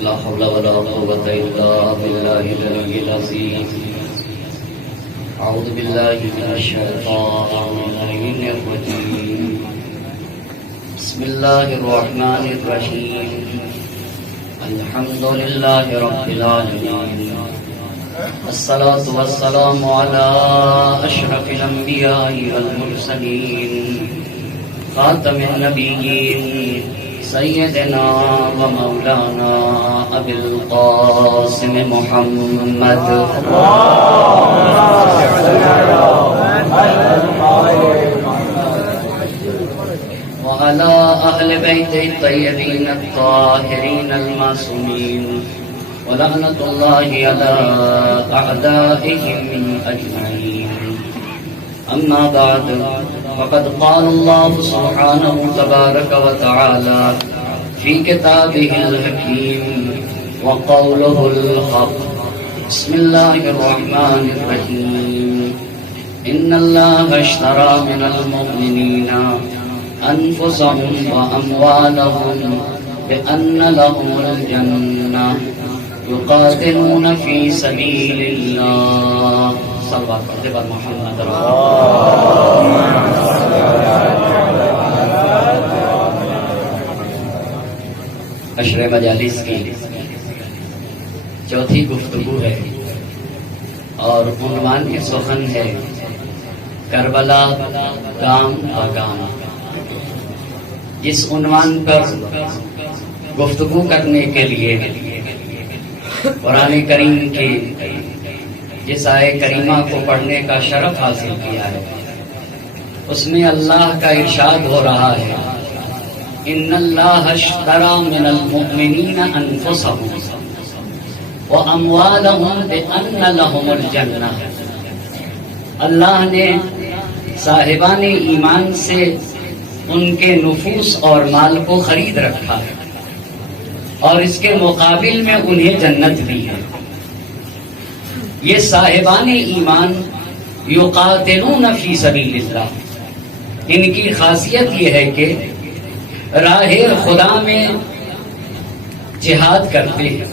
لا حول ولا قوة إلا بالله العلي العظيم. أعوذ بالله من الشيطان الرجيم. بسم الله الرحمن الرحيم. الحمد لله رب العالمين. الصلاة والسلام على أشرف الأنبياء والمرسلين خاتم النبيين سيدنا ومولانا أبي القاسم محمد وعلى أهل بيته الطيبين الطاهرين المعصومين ولعنة الله على أعدائهم أجمعين. أما بعد فقد قال الله سبحانه تبارك وتعالى في كتابه الحكيم وقوله الحق. بسم الله الرحمن الرحيم. إن الله اشترى من المؤمنين أنفسهم وأموالهم بأن لهم الجنة يقاتلون في سبيل الله. صلوات پر محمد عشر مجالس کی چوتھی گفتگو ہے اور عنوان کی سخن ہے کربلا گام بگام. اس عنوان پر گفتگو کرنے کے لیے قرآن کریم کی جس آیے کریمہ کو پڑھنے کا شرف حاصل کیا ہے اس میں اللہ کا ارشاد ہو رہا ہے ان اللہ اشتری من المؤمنین انفسهم واموالهم بان لهم الجنہ. اللہ نے صاحبان ایمان سے ان کے نفوس اور مال کو خرید رکھا ہے اور اس کے مقابل میں انہیں جنت دی ہے. یہ صاحبان ایمان یقاتلون فی سبیل اللہ، ان کی خاصیت یہ ہے کہ راہ خدا میں جہاد کرتے ہیں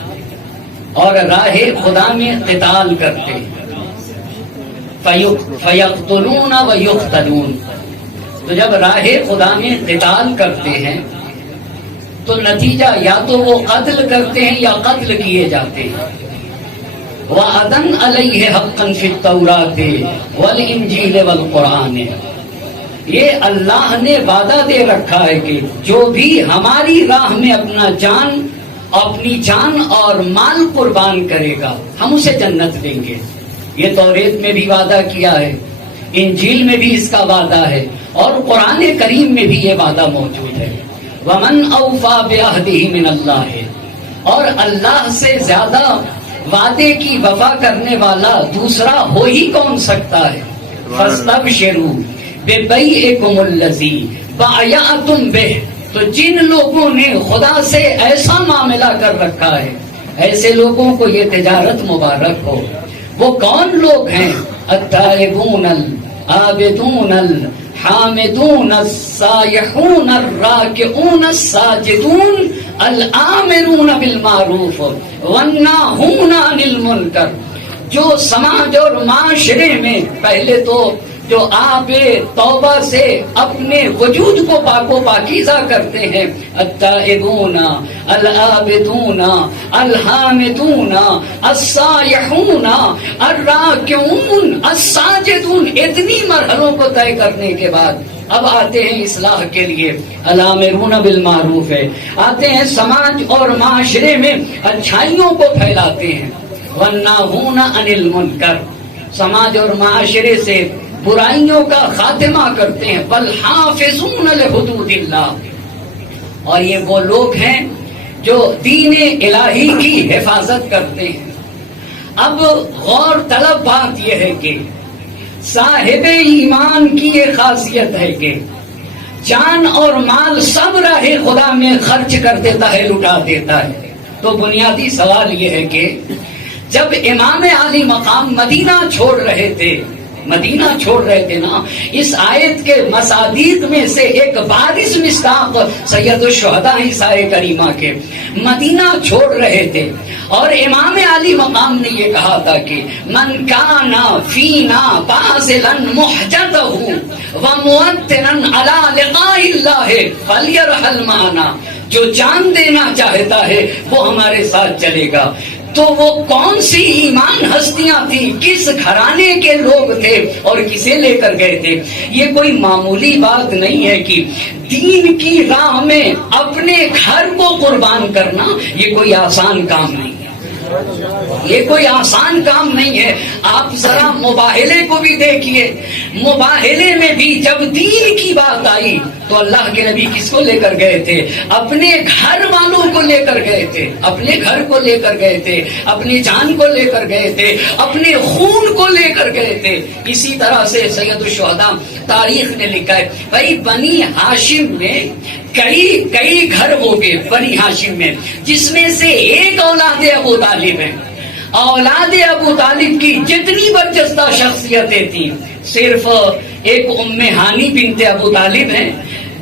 اور راہ خدا میں قتال کرتے ہیں. فیقتلون ویقتلون، تو جب راہ خدا میں قتال کرتے ہیں تو نتیجہ یا تو وہ قتل کرتے ہیں یا قتل کیے جاتے ہیں. وعدن علیہ حقا فی التوراۃ والانجیل والقرآن. یہ اللہ نے وعدہ دے رکھا ہے کہ جو بھی ہماری راہ میں اپنی جان اور مال قربان کرے گا ہم اسے جنت دیں گے. یہ توریت میں بھی وعدہ کیا ہے، انجیل میں بھی اس کا وعدہ ہے اور قرآن کریم میں بھی یہ وعدہ موجود ہے. ومن اوفی بعہدہ من اللہ، اور اللہ سے زیادہ وعدے کی وفا کرنے والا دوسرا ہو ہی کون سکتا ہے. فاستبشروا ببیعکم الذی بایعتم بہ. تو جن لوگوں نے خدا سے ایسا معاملہ کر رکھا ہے ایسے لوگوں کو یہ تجارت مبارک ہو. وہ کون لوگ ہیں؟ التائبون العابدون الحامدون السائحون الراکعون الساجدون الآمرون بالمعروف والناہون عن المنکر. جو سماج اور معاشرے میں پہلے تو جو آپ توبہ سے اپنے وجود کو پاک و پاکیزہ کرتے ہیں، التائبون العابدون الحامدون السائحون الراکعون الساجدون. اتنی مرحلوں کو طے کرنے کے بعد اب آتے ہیں اصلاح کے لیے الامرون بالمعروف ہے، آتے ہیں سماج اور معاشرے میں اچھائیوں کو پھیلاتے ہیں. والناہون عن المنکر، سماج اور معاشرے سے برائیوں کا خاتمہ کرتے ہیں. والحافظون لحدود اللہ، اور یہ وہ لوگ ہیں جو دین الہی کی حفاظت کرتے ہیں. اب غور طلب بات یہ ہے کہ صاحب ایمان کی یہ خاصیت ہے کہ جان اور مال سب راہ خدا میں خرچ کر دیتا ہے، لٹا دیتا ہے. تو بنیادی سوال یہ ہے کہ جب امام عالی مقام مدینہ چھوڑ رہے تھے مدینہ چھوڑ رہے تھے نا. اس آیت کے مصادیق میں سے ایک بارز مصداق سید الشہداء سائے کریمہ کے مدینہ چھوڑ رہے تھے. اور امام علی مقام نے یہ کہا تھا کہ من کانا فینا بازلا محجتہ وموطنا علی لقاء اللہ فلیرحل معنا. جو جان دینا چاہتا ہے وہ ہمارے ساتھ چلے گا. تو وہ کون سی ایمان ہستیاں تھیں, کس گھرانے کے لوگ تھے اور کسے لے کر گئے تھے. یہ کوئی معمولی بات نہیں ہے کہ دین کی راہ میں اپنے گھر کو قربان کرنا یہ کوئی آسان کام نہیں ہے. یہ کوئی آسان کام نہیں ہے. آپ ذرا مباہلے کو بھی دیکھیے, مباہلے میں بھی جب دین کی بات آئی تو اللہ کے نبی کس کو لے کر گئے تھے؟ اپنے گھر والوں کو لے کر گئے تھے, اپنے گھر کو لے کر گئے تھے, اپنی جان کو لے کر گئے تھے, اپنے خون کو لے کر گئے تھے. اسی طرح سے سید الشہداء تاریخ نے لکھا ہے بھائی بنی ہاشم میں کئی گھر ہو گئے بنی ہاشم میں, جس میں سے ایک اولاد ابو طالب ہے. اولاد ابو طالب کی جتنی برجستہ شخصیتیں تھیں صرف ایک ام ہانی بنت ابو طالب ہیں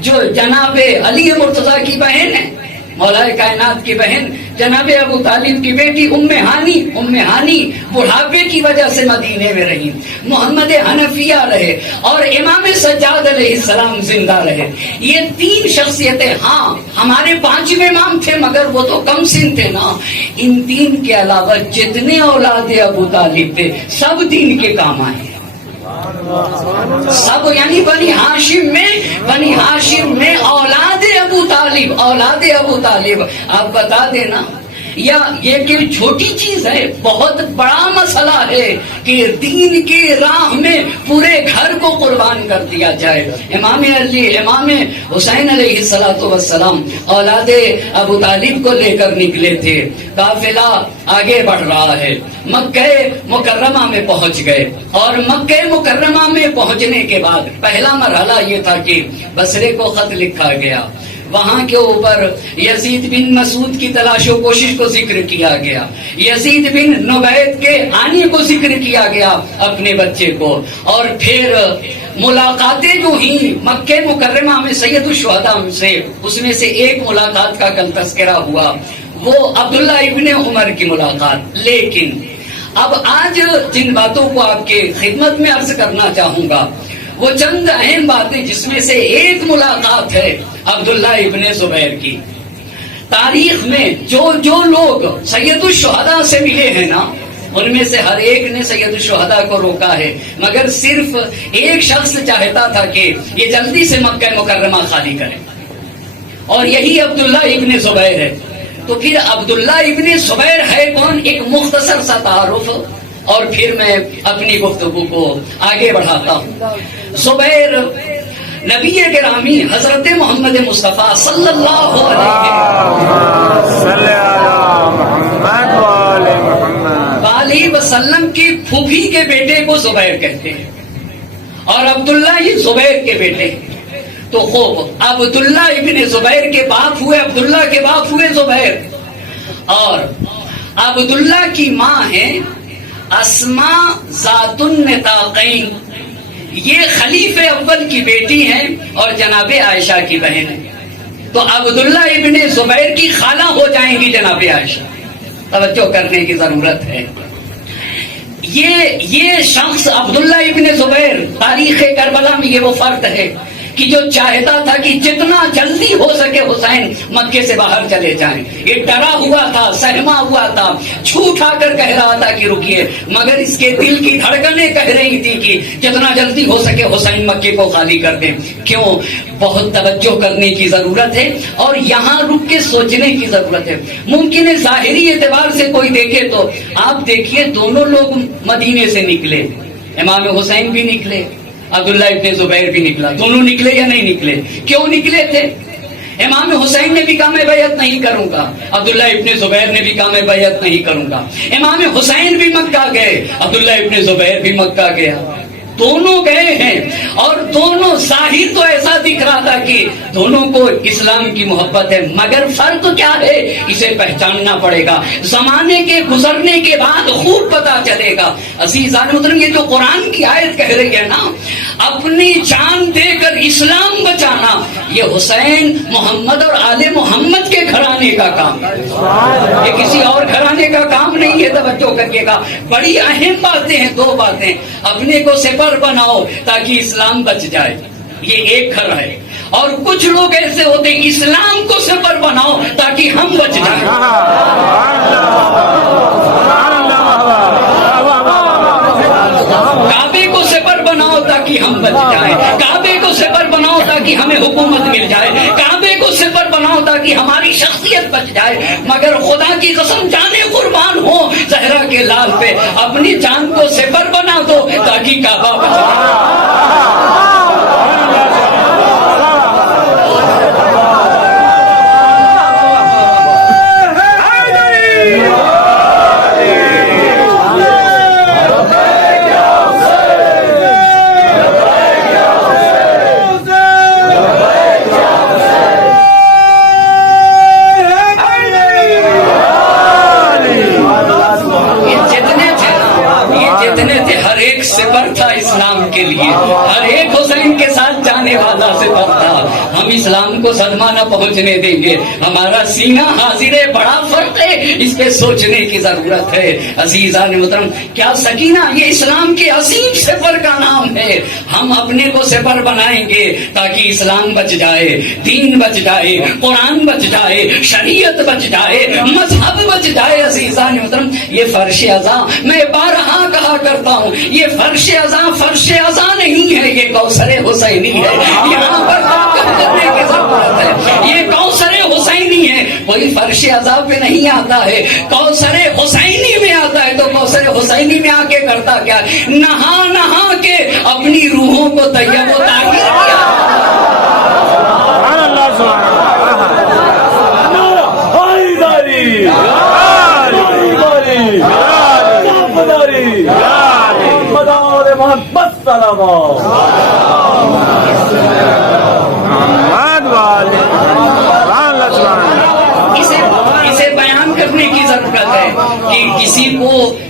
جو جناب علی مرتضیٰ کی بہن ہے, مولا کائنات کی بہن جناب ابو طالب کی بیٹی ام ہانی بڑھاپے کی وجہ سے مدینے میں رہی. محمد حنفیہ رہے اور امام سجاد علیہ السلام زندہ رہے. یہ تین شخصیتیں, ہاں ہمارے 5ویں امام تھے مگر وہ تو کم سن تھے نا. ان تین کے علاوہ جتنے اولاد ابو طالب تھے سب دین کے کام آئے سب. یعنی بنی ہاشم میں اولاد ابو طالب آپ بتا دینا. یا یہ کہ چھوٹی چیز ہے, بہت بڑا مسئلہ ہے کہ دین کی راہ میں پورے گھر کو قربان کر دیا جائے. امام حسین علیہ السلام اولاد ابو طالب کو لے کر نکلے تھے. قافلہ آگے بڑھ رہا ہے, مکہ مکرمہ میں پہنچ گئے اور مکہ مکرمہ میں پہنچنے کے بعد پہلا مرحلہ یہ تھا کہ بصرے کو خط لکھا گیا. وہاں کے اوپر یزید بن مسعود کی تلاش و کوشش کو ذکر کیا گیا, یزید بن نبیت کے آنے کو ذکر کیا گیا اپنے بچے کو. اور پھر ملاقاتیں جو ہیں مکہ مکرمہ میں سید الشہداء سے, اس میں سے ایک ملاقات کا کل تذکرہ ہوا, وہ عبداللہ ابن عمر کی ملاقات. لیکن اب آج جن باتوں کو آپ کے خدمت میں عرض کرنا چاہوں گا وہ چند اہم باتیں, جس میں سے ایک ملاقات ہے عبداللہ ابن زبیر کی. تاریخ میں جو لوگ سید الشہداء سے ملے ہیں نا ان میں سے ہر ایک نے سید الشہداء کو روکا ہے, مگر صرف ایک شخص چاہتا تھا کہ یہ جلدی سے مکہ مکرمہ خالی کرے اور یہی عبداللہ ابن زبیر ہے. تو پھر عبداللہ ابن زبیر ہے کون, ایک مختصر سا تعارف اور پھر میں اپنی گفتگو کو آگے بڑھاتا ہوں. زبیر نبی گرامی حضرت محمد مصطفیٰ صلی اللہ علیہ وسلم کی پھوپھی کے بیٹے کو زبیر کہتے ہیں اور عبداللہ یہ زبیر کے بیٹے. تو خوب عبداللہ ابن زبیر کے باپ ہوئے, عبداللہ کے باپ ہوئے زبیر. اور عبداللہ کی ماں ہے اسماء ذات النطاقین, یہ خلیفہ اول کی بیٹی ہیں اور جناب عائشہ کی بہن ہے. تو عبداللہ ابن زبیر کی خالہ ہو جائیں گی جناب عائشہ. توجہ کرنے کی ضرورت ہے. یہ شخص عبداللہ ابن زبیر تاریخ کربلا میں یہ وہ فرد ہے کہ جو چاہتا تھا کہ جتنا جلدی ہو سکے حسین مکے سے باہر چلے جائیں. یہ ڈرا ہوا تھا, سہما ہوا تھا, جھوٹ آ کر کہہ رہا تھا کہ رکیے, مگر اس کے دل کی دھڑکنیں کہہ رہی تھی کہ جتنا جلدی ہو سکے حسین مکے کو خالی کر دیں. کیوں؟ بہت توجہ کرنے کی ضرورت ہے اور یہاں رک کے سوچنے کی ضرورت ہے. ممکن ہے ظاہری اعتبار سے کوئی دیکھے تو آپ دیکھیے دونوں لوگ مدینے سے نکلے, امام حسین بھی نکلے, عبداللہ ابن زبیر بھی نکلا. دونوں نکلے یا نہیں نکلے؟ کیوں نکلے تھے؟ امام حسین نے بھی کہا میں بیعت نہیں کروں گا, عبداللہ ابن زبیر نے بھی کہا میں بیعت نہیں کروں گا. امام حسین بھی مکہ گئے, عبداللہ ابن زبیر بھی مکہ گیا. دونوں گئے ہیں اور دونوں ظاہر تو ایسا دکھ رہا تھا کہ دونوں کو اسلام کی محبت ہے، مگر فرق کیا ہے اسے پہچاننا پڑے گا، زمانے کے گزرنے کے بعد خوب پتا چلے گا۔ عزیزان محترم، یہ جو قرآن کی آیت کہہ رہی ہے نا، اپنی جان دے کر اسلام بچانا، یہ حسین محمد اور آل محمد کے گھرانے کا کام ہے، یہ کسی اور گھرانے کا کام نہیں ہے۔ توجہ کریے گا، بڑی اہم باتیں ہیں، دو باتیں، اپنے کو سپر بناؤ تاکہ اسلام بچ جائے، یہ ایک گھر ہے، اور کچھ لوگ ایسے ہوتے ہیں اسلام کو سپر بناؤ تاکہ ہم بچ جائیں۔ کعبے کو سپر بناؤ تاکہ ہم بچ جائیں، کعبے کو سپر بناؤ تاکہ ہمیں حکومت مل جائے، کعبے کو سپر بناؤ تاکہ ہماری شخصیت بچ جائے، مگر خدا کی قسم جانے قربان ہو زہرا کے لال پہ، اپنی جان کو سپر بنا دو تاکہ کعبہ بچ جائے۔ کے لیے ہر ایک حسین کے ساتھ جانے والا سپر تھا۔ ہم اسلام کو صدمہ نہ پہنچنے دیں گے، ہمارا سینہ حاضر ہے، بڑا فرق ہے، اس پہ سوچنے کی ضرورت ہے۔ عزیزان محترم، کیا سکینہ یہ اسلام کے عظیم سپر کا نام ہے، ہم اپنے کو سپر بنائیں گے تاکہ اسلام بچ جائے، دین بچ جائے، قرآن بچ جائے، شریعت بچ جائے، مذہب بچ جائے۔ عزیزان محترم، یہ فرش ازاں میں بارہا کہا کرتا ہوں، یہ فرش ازاں نہیں ہے، یہ کوثر حسینی ہے، یہاں پر کرنے کی ضرورت ہے، یہ کوثر حسینی ہے، کوئی فرش ازاں پہ نہیں آتا ہے، کوثر حسینی میں آتا ہے۔ تو کوثر حسینی میں آ کے کرتا کیا؟ نہا نہا کے اپنی روحوں کو طیب و طاہر کیا۔ اسے بیان کرنے کی ضرورت ہے کہ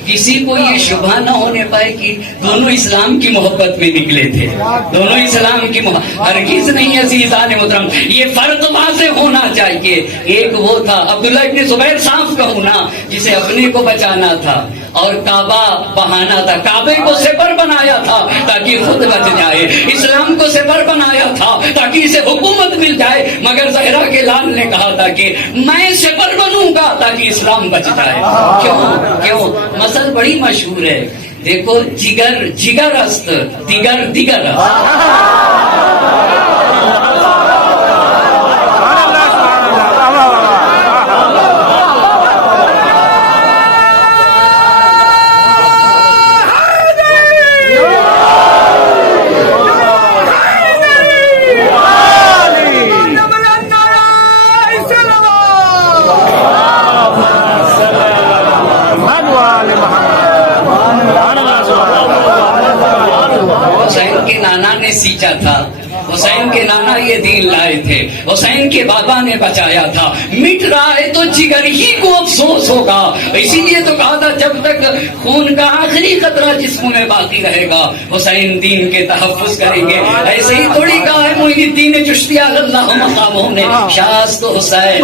کسی کو یہ شبہ نہ ہونے پائے کہ دونوں اسلام کی محبت میں نکلے تھے، دونوں اسلام کی ہرگز نہیں۔ عزیزان محترم، یہ فرق واضح ہونا چاہیے۔ ایک وہ تھا عبداللہ ابن زبیر، صاف کہوں نا، جسے اپنے کو بچانا تھا اور کعبہ بہانا تھا، کعبے کو سپر بنایا تھا تاکہ خود بچ جائے، اسلام کو سپر بنایا تھا تاکہ اسے حکومت مل جائے، مگر زہرا کے لال نے کہا تھا کہ میں سپر بنوں گا تاکہ اسلام بچ جائے۔ کیوں مثل بڑی مشہور ہے، دیکھو، جگر است دیگر است۔ سیچا تھا، حسین کے نانا یہ دین لائے تھے، حسین کے بابا نے بچایا تھا، مٹ رہا ہے تو جگر ہی کو افسوس ہوگا، اسی لیے تو کہا تھا جب تک خون کا آخری قطرہ جسم میں باقی رہے گا حسین دین کے تحفظ کریں گے۔ ایسے ہی تھوڑی کہا ہے معین الدین چشتی اللہ مقامہ نے، شاست حسین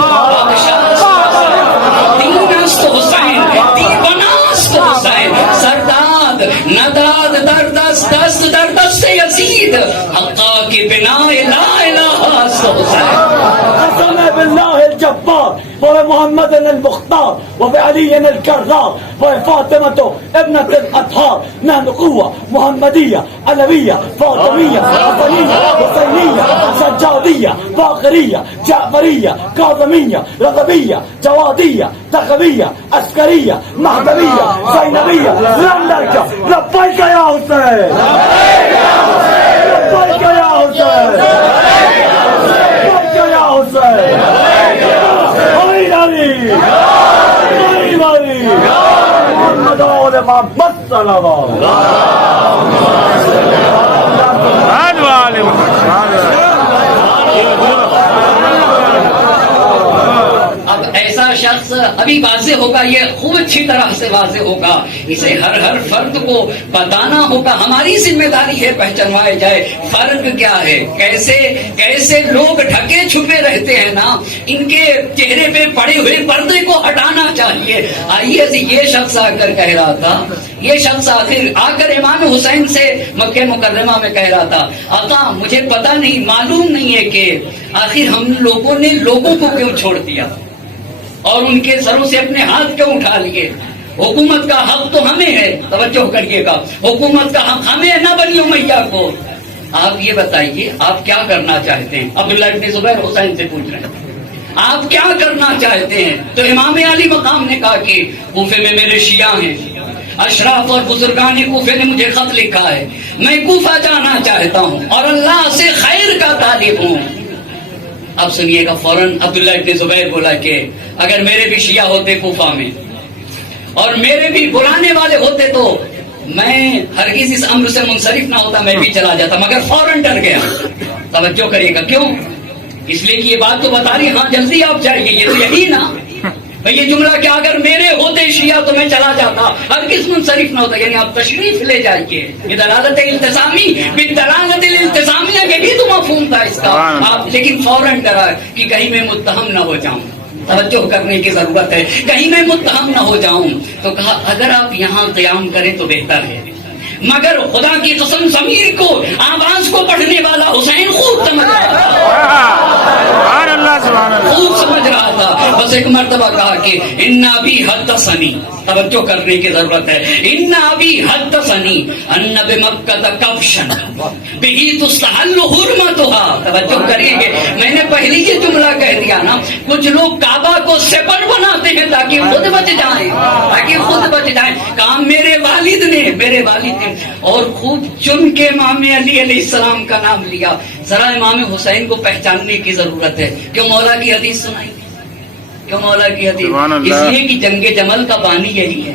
دینست حسین دیوانست حسین، سرداد نداد در دست دست در دست یزید، حقا کی بنا لا الہ است حسین۔ قسم باللہ الجبار وبمحمد المختار وبعلي الكرار وفاطمة ابنة الأطهار، نحن قوة محمدية علوية فاطمية حسنية حسينية سجادية باقرية جعفرية كاظمية رغبية جوادية تقوية عسكرية مهدوية زينبية لن نرجع. لبيك يا حسين، لبيك يا حسين، لبيك يا حسين. حبيب علي حبيب علي محمد آل محمد صلى الله عليه وسلم. اب ایسا شخص ابھی واضح ہوگا، یہ خوب اچھی طرح سے واضح ہوگا، اسے ہر فرد کو بتانا ہوگا، ہماری ذمہ داری ہے پہچانوائے جائے فرق کیا ہے، کیسے لوگ ڈھکے چھپے رہتے ہیں نا، ان کے چہرے پہ پڑے ہوئے پردے کو ہٹانا چاہیے۔ آئیے یہ شخص آ کر کہہ رہا تھا، یہ شخص آ کر امام حسین سے مکہ مکرمہ میں کہہ رہا تھا، آقا مجھے پتہ نہیں، معلوم نہیں ہے کہ آخر ہم لوگوں نے لوگوں کو کیوں چھوڑ دیا اور ان کے سروں سے اپنے ہاتھ کیوں اٹھا لیے۔ حکومت کا حق تو ہمیں ہے، توجہ کریے گا، حکومت کا حق ہمیں نہ بنی امیہ کو۔ آپ یہ بتائیے آپ کیا کرنا چاہتے ہیں؟ عبداللہ ابن زبیر حسین سے پوچھ رہے ہیں آپ کیا کرنا چاہتے ہیں؟ تو امام علی مقام نے کہا کہ کوفے میں میرے شیعہ ہیں، اشراف اور بزرگان کوفے نے مجھے خط لکھا ہے، میں کوفہ جانا چاہتا ہوں اور اللہ سے خیر کا طالب ہوں۔ اب سنیے گا، فوراً عبداللہ ابن زبیر بولا کہ اگر میرے بھی شیعہ ہوتے کوفہ میں اور میرے بھی بلانے والے ہوتے تو میں ہرگز اس امر سے منصرف نہ ہوتا، میں بھی چلا جاتا، مگر فوراً ڈر گیا۔ توجہ کریے گا، کیوں؟ اس لیے کہ یہ بات تو بتا رہی، ہاں جلدی آپ جائیے، یہ تو یہی نا یہ جملہ کہ اگر میرے ہوتے شیعہ تو میں چلا جاتا، ہرگز منصرف نہ ہوتا، یعنی آپ تشریف لے جائیے۔ یہ دلالت التزامی بالدلالت الالتزامیہ، یہ بھی تو مفہوم تھا اس کا، آپ لیکن فوراً ڈرا کہ کہیں میں متہم نہ ہو جاؤں۔ توجہ کرنے کی ضرورت ہے، کہیں میں متہم نہ ہو جاؤں۔ تو کہا اگر آپ یہاں قیام کریں تو بہتر ہے، مگر خدا کی قسم ضمیر کو آواز کو پڑھنے والا حسین خوب سمجھ رہا تھا، خوب سمجھ رہا تھا۔ بس ایک مرتبہ کہا کہ ان ابی حدثنی، توجہ کرنے کی ضرورت ہے، ان ابی حدثنی ان بمکہ کبشا بہ تستحل حرمتها۔ توجہ کریے گے، میں نے پہلی یہ جملہ کہہ دیا نا، کچھ لوگ کعبہ کو سپر بناتے ہیں تاکہ خود بچ جائیں، تاکہ خود بچ جائیں۔ کام میرے والد نے اور خوب چن کے امام علی علیہ السلام کا نام لیا۔ ذرا امام حسین کو پہچاننے کی ضرورت ہے۔ کیوں مولا کی حدیث سنائی؟ کیوں مولا کی حدیث؟ اس لیے کہ جنگ جمل کا بانی یہی ہے،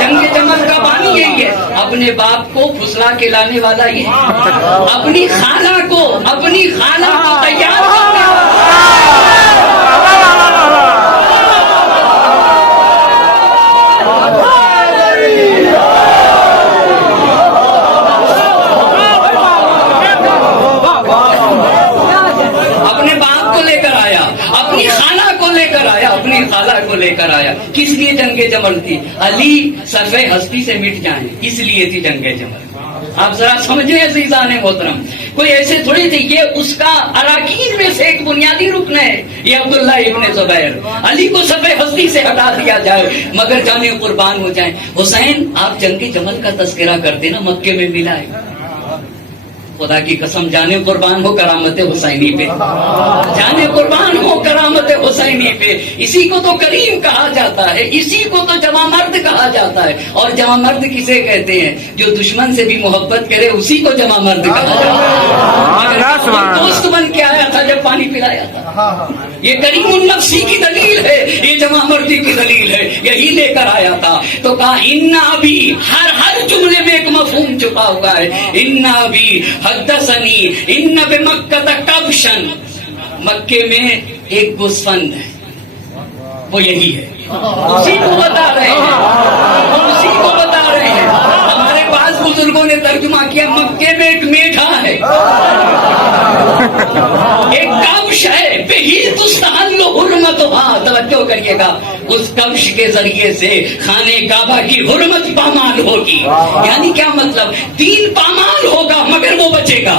جنگ جمل کا بانی یہی ہے، اپنے باپ کو پھسلا کے لانے والا یہ، اپنی خالہ کو تیار کرنے والا۔ کو لے کر آیا، کس لیے جنگ جمل تھی؟ علی سرف ہستی سے مٹ جائیں، اس لیے تھی جنگ جمل۔ آپ ذرا سمجھیں عزیزان محترم، کوئی ایسے تھوڑی تھی، یہ اس کا اراکین میں سے ایک بنیادی رکن ہے۔ یہ عبداللہ ابن زبیر، علی کو سرف ہستی سے ہٹا دیا جائے مگر جانے قربان ہو جائیں۔ حسین آپ جنگ جمل کا تذکرہ کرتے نا، مکے میں ملا ہے، خدا کی قسم جانے قربان ہو کرامت حسینی پہ، جانے قربان ہو کرامت حسینی پہ۔ اسی کو تو کریم کہا جاتا ہے، اسی کو تو جواں مرد کہا جاتا ہے، اور جواں مرد کسے کہتے ہیں؟ جو دشمن سے بھی محبت کرے اسی کو جواں مرد کہا جاتا ہے۔ دوست بن کے آیا تھا جب پانی پلایا تھا، یہ کریم النفسی کی دلیل ہے، یہ جواں مردی کی دلیل ہے، یہی لے کر آیا تھا۔ تو کہا ان ابھی، ہر جملے میں ایک مفہوم چھپا ہوا ہے۔ ان ابھی حدثنی ان بمکہ کبشا، مکے میں ایک گوسفند ہے، وہ یہی ہے، اسی کو بتا رہے ہیں، اسی کو بتا رہے ہیں۔ ہمارے پاس بزرگوں نے ترجمہ کیا مکے میں ایک میٹھا ہے، ایک کبش ہے، بہی تستحل حرمتها۔ توجہ کریے گا، اس کبش کے ذریعے سے خانے کعبہ کی حرمت پامال ہوگی۔ یعنی کیا مطلب؟ دین پامال ہوگا مگر وہ بچے گا،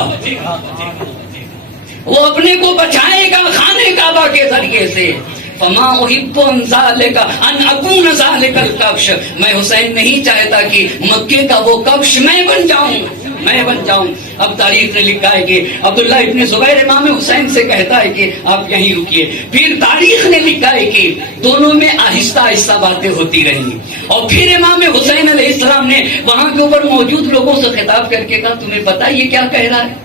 وہ اپنے کو بچائے گا خانے کعبہ کے ذریعے سے۔ فما احب ان ذالک ان اکون ذالک الکبش، میں حسین نہیں چاہتا کہ مکے کا وہ کبش میں بن جاؤں۔ اب تاریخ نے لکھا ہے کہ عبداللہ ابن زبیر امام حسین سے کہتا ہے کہ آپ یہیں رکیے۔ پھر تاریخ نے لکھا ہے کہ دونوں میں آہستہ آہستہ باتیں ہوتی رہی، اور پھر امام حسین علیہ السلام نے وہاں کے اوپر موجود لوگوں سے خطاب کر کے کہا تمہیں پتا یہ کیا کہہ رہا ہے؟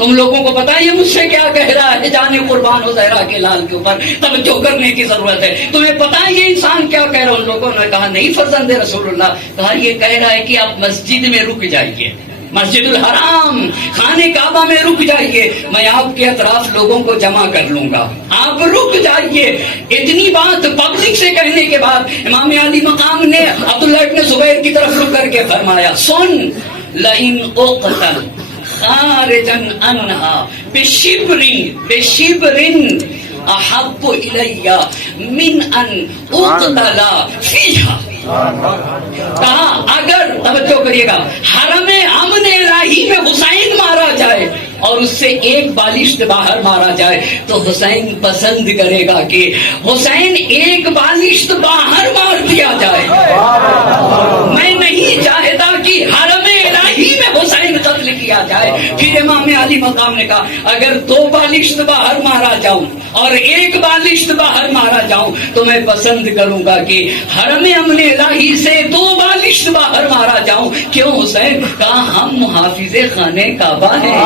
تم لوگوں کو پتا ہے یہ مجھ سے کیا کہہ رہا ہے؟ جانے قربان ہو زہرا کے لال کے اوپر توجہ کرنے کی ضرورت ہے. تمہیں پتا ہے یہ انسان کیا کہہ رہا ہے؟ ان لوگوں نے کہا نہیں فرزند رسول اللہ. کہا یہ کہہ رہا ہے کہ آپ مسجد میں رک جائیے، مسجد الحرام خانہ کعبہ میں رک جائیے، میں آپ کے اطراف لوگوں کو جمع کر لوں گا، آپ رک جائیے. اتنی بات پبلک سے کہنے کے بعد امام علی مقام نے عبداللہ ابن زبیر کی طرف رک کر کے فرمایا سن لئن اقتل خارجا عنہا بشبر احب الی من ان اقتل فیہا. کہا اگر توجہ کریے گا حرم امن الہی میں حسین مارا جائے اور اس سے ایک بالشت باہر مارا جائے تو حسین پسند کرے گا کہ حسین ایک بالشت باہر مار دیا جائے. میں نہیں چاہتا کہ حرم الہی میں حسین قتل کیا جائے. پھر امام علی مقام نے کہا اگر 2 بالشت باہر مارا جاؤں اور 1 بالشت باہر مارا جاؤں تو میں پسند کروں گا کہ حرم امن الہی سے 2 بالشت باہر مارا جاؤں. کیوں حسین؟ کہا ہم محافظ خانہ کعبہ ہیں،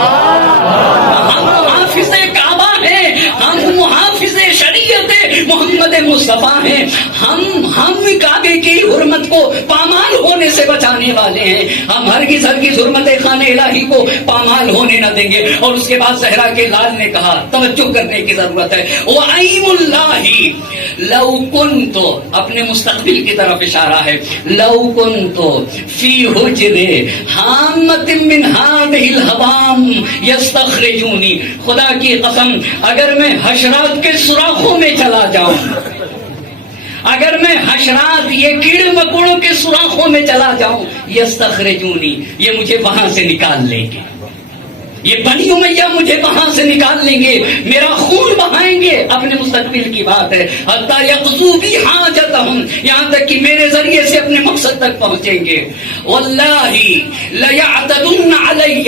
ہم محافظ کعبہ ہیں، ہم محافظ شریعت محمد مصطفیٰ ہیں، ہم کعبے کی حرمت کو پامال ہونے سے بچانے والے ہیں، ہم ہرگز حرمت خانہ الہی کو پامال ہونے نہ دیں گے. اور اس کے بعد زہرا کے لال نے کہا توجہ کرنے کی ضرورت ہے وَأَيْمُ اللَّهِ لَوْ كُنْتُ، اپنے مستقبل کی طرف اشارہ ہے، لَوْ كُنْتُ فِي حُجْرِ حَامَّةٍ مِّنْ هَٰذِهِ الْحَوَامِ يَسْتَخْرِجُونِ. خدا کی قسم اگر میں حشرات کے سوراخوں میں چلا جاؤں، اگر میں حشرات یہ کیڑے مکوڑوں کے سوراخوں میں چلا جاؤں، یستخرجونی، یہ مجھے وہاں سے نکال لیں گے، یہ بنی امیہ مجھے وہاں سے نکال لیں گے، میرا خون بہائیں گے. اپنے مستقبل کی بات ہے. حتی یقضوا بی حاجتہم، یہاں تک کہ میرے ذریعے سے اپنے مقصد تک پہنچیں گے. واللہ لیعتدن علی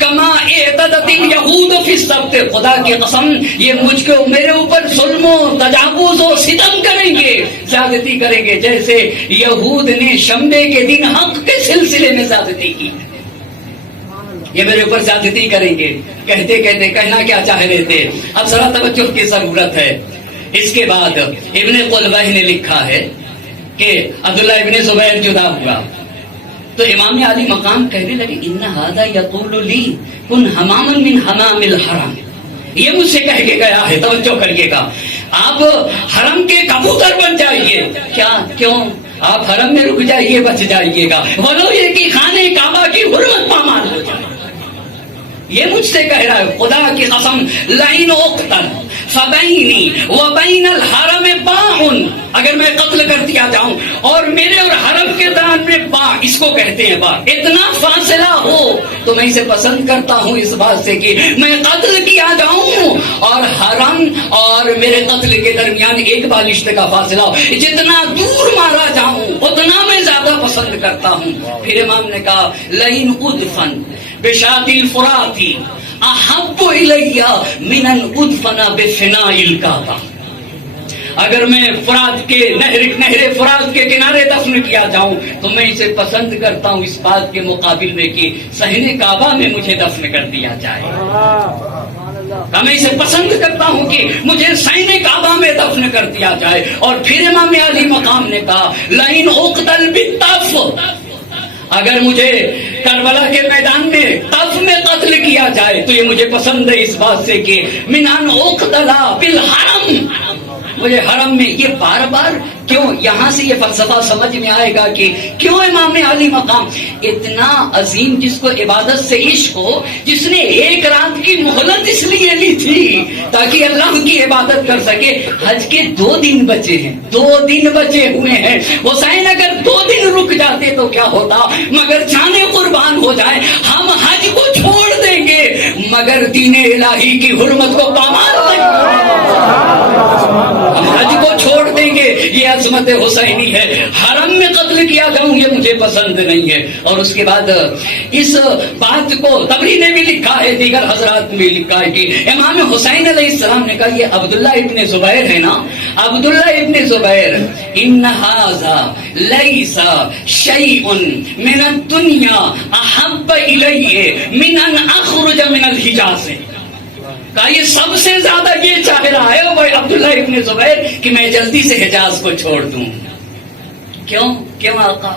کما اعتدت الیہود فی السبت. خدا کی قسم یہ مجھ کو میرے اوپر ظلم و تجاوز و ستم کریں گے، زیادتی کریں گے جیسے یہود نے شنبے کے دن حق کے سلسلے میں زیادتی کی. یہ میرے اوپر زیادتی کریں گے. کہتے کہتے کہنا کیا چاہ رہے تھے؟ اب ذرا توجہ کی ضرورت ہے. اس کے بعد ابن قلوہ نے لکھا ہے کہ عبداللہ ابن زبیر جدا ہوا تو امام علی مقام کہنے لگے ان ھذا یقول لی کن حماما من حمام الحرم. یہ مجھ سے کہہ کے گیا ہے، توجہ کریے گا، آپ حرم کے کبوتر بن جائیے. کیا کیوں؟ آپ حرم میں رک جائیے، بچ جائیے گا، ولو یہ کہ خانہ کعبہ کی حرمت پامال ہو جائے. یہ مجھ سے کہہ رہا ہے خدا کی قسم لئن اقتل فبینی وبین الحرم باع، اگر میں قتل کر دیا جاؤں اور میرے اور حرم کے درمیان میں باع، اس کو کہتے ہیں باع، اتنا فاصلہ ہو تو میں اسے پسند کرتا ہوں اس بات سے کہ میں قتل کیا جاؤں اور حرم اور میرے قتل کے درمیان 1 بالشت کا فاصلہ ہو. جتنا دور مارا جاؤں اتنا میں زیادہ پسند کرتا ہوں. پھر امام نے کہا لئن ادفن بشاط الفرات احب الی من ان ادفن بفناء الکعبہ. اگر میں فرات کے نہر فرات کے کنارے دفن کیا جاؤں تو میں اسے پسند کرتا ہوں اس بات کے مقابل میں کہ صحن کعبہ میں مجھے دفن کر دیا جائے. میں اسے پسند کرتا ہوں کہ مجھے صحن کعبہ میں دفن کر دیا جائے. اور پھر امام علی مقام نے کہا لئن اقتل بالطف، اگر مجھے کربلا کے میدان میں طف میں قتل کیا جائے تو یہ مجھے پسند ہے اس بات سے کہ من ان اقتل بالحرم، مجھے حرم میں. یہ بار بار کیوں؟ یہاں سے یہ فلسفہ سمجھ میں آئے گا کہ کیوں امام علی مقام اتنا عظیم، جس کو عبادت سے عشق ہو، جس نے 1 رات کی مہلت اس لیے لی تھی تاکہ اللہ کی عبادت کر سکے. حج کے 2 دن بچے ہیں، 2 دن بچے ہوئے ہیں. حسین اگر 2 دن رک جاتے تو کیا ہوتا؟ مگر جانے قربان ہو جائے ہم حج کو چھوڑ دیں گے مگر دین الہی کی حرمت کو پامال نہیں، ہم حج کو چھوڑ دیں گے. یہ عظمت حسینی ہے. حرم میں قتل کیا جاؤں یہ مجھے پسند نہیں ہے. اور اس کے بعد اس بات کو طبری نے بھی لکھا ہے, دیگر حضرات نے بھی لکھا ہے کہ امام حسین علیہ السلام نے کہا یہ عبداللہ ابن زبیر ہے نا, عبداللہ ابن زبیر, ان ھذا لیس شیء من الدنیا احب الی من ان اخرج من الحجاز. کہا یہ سب سے زیادہ یہ چاہ رہا ہے وہ عبداللہ ابن زبیر کہ میں جلدی سے حجاز کو چھوڑ دوں. کیوں آقا؟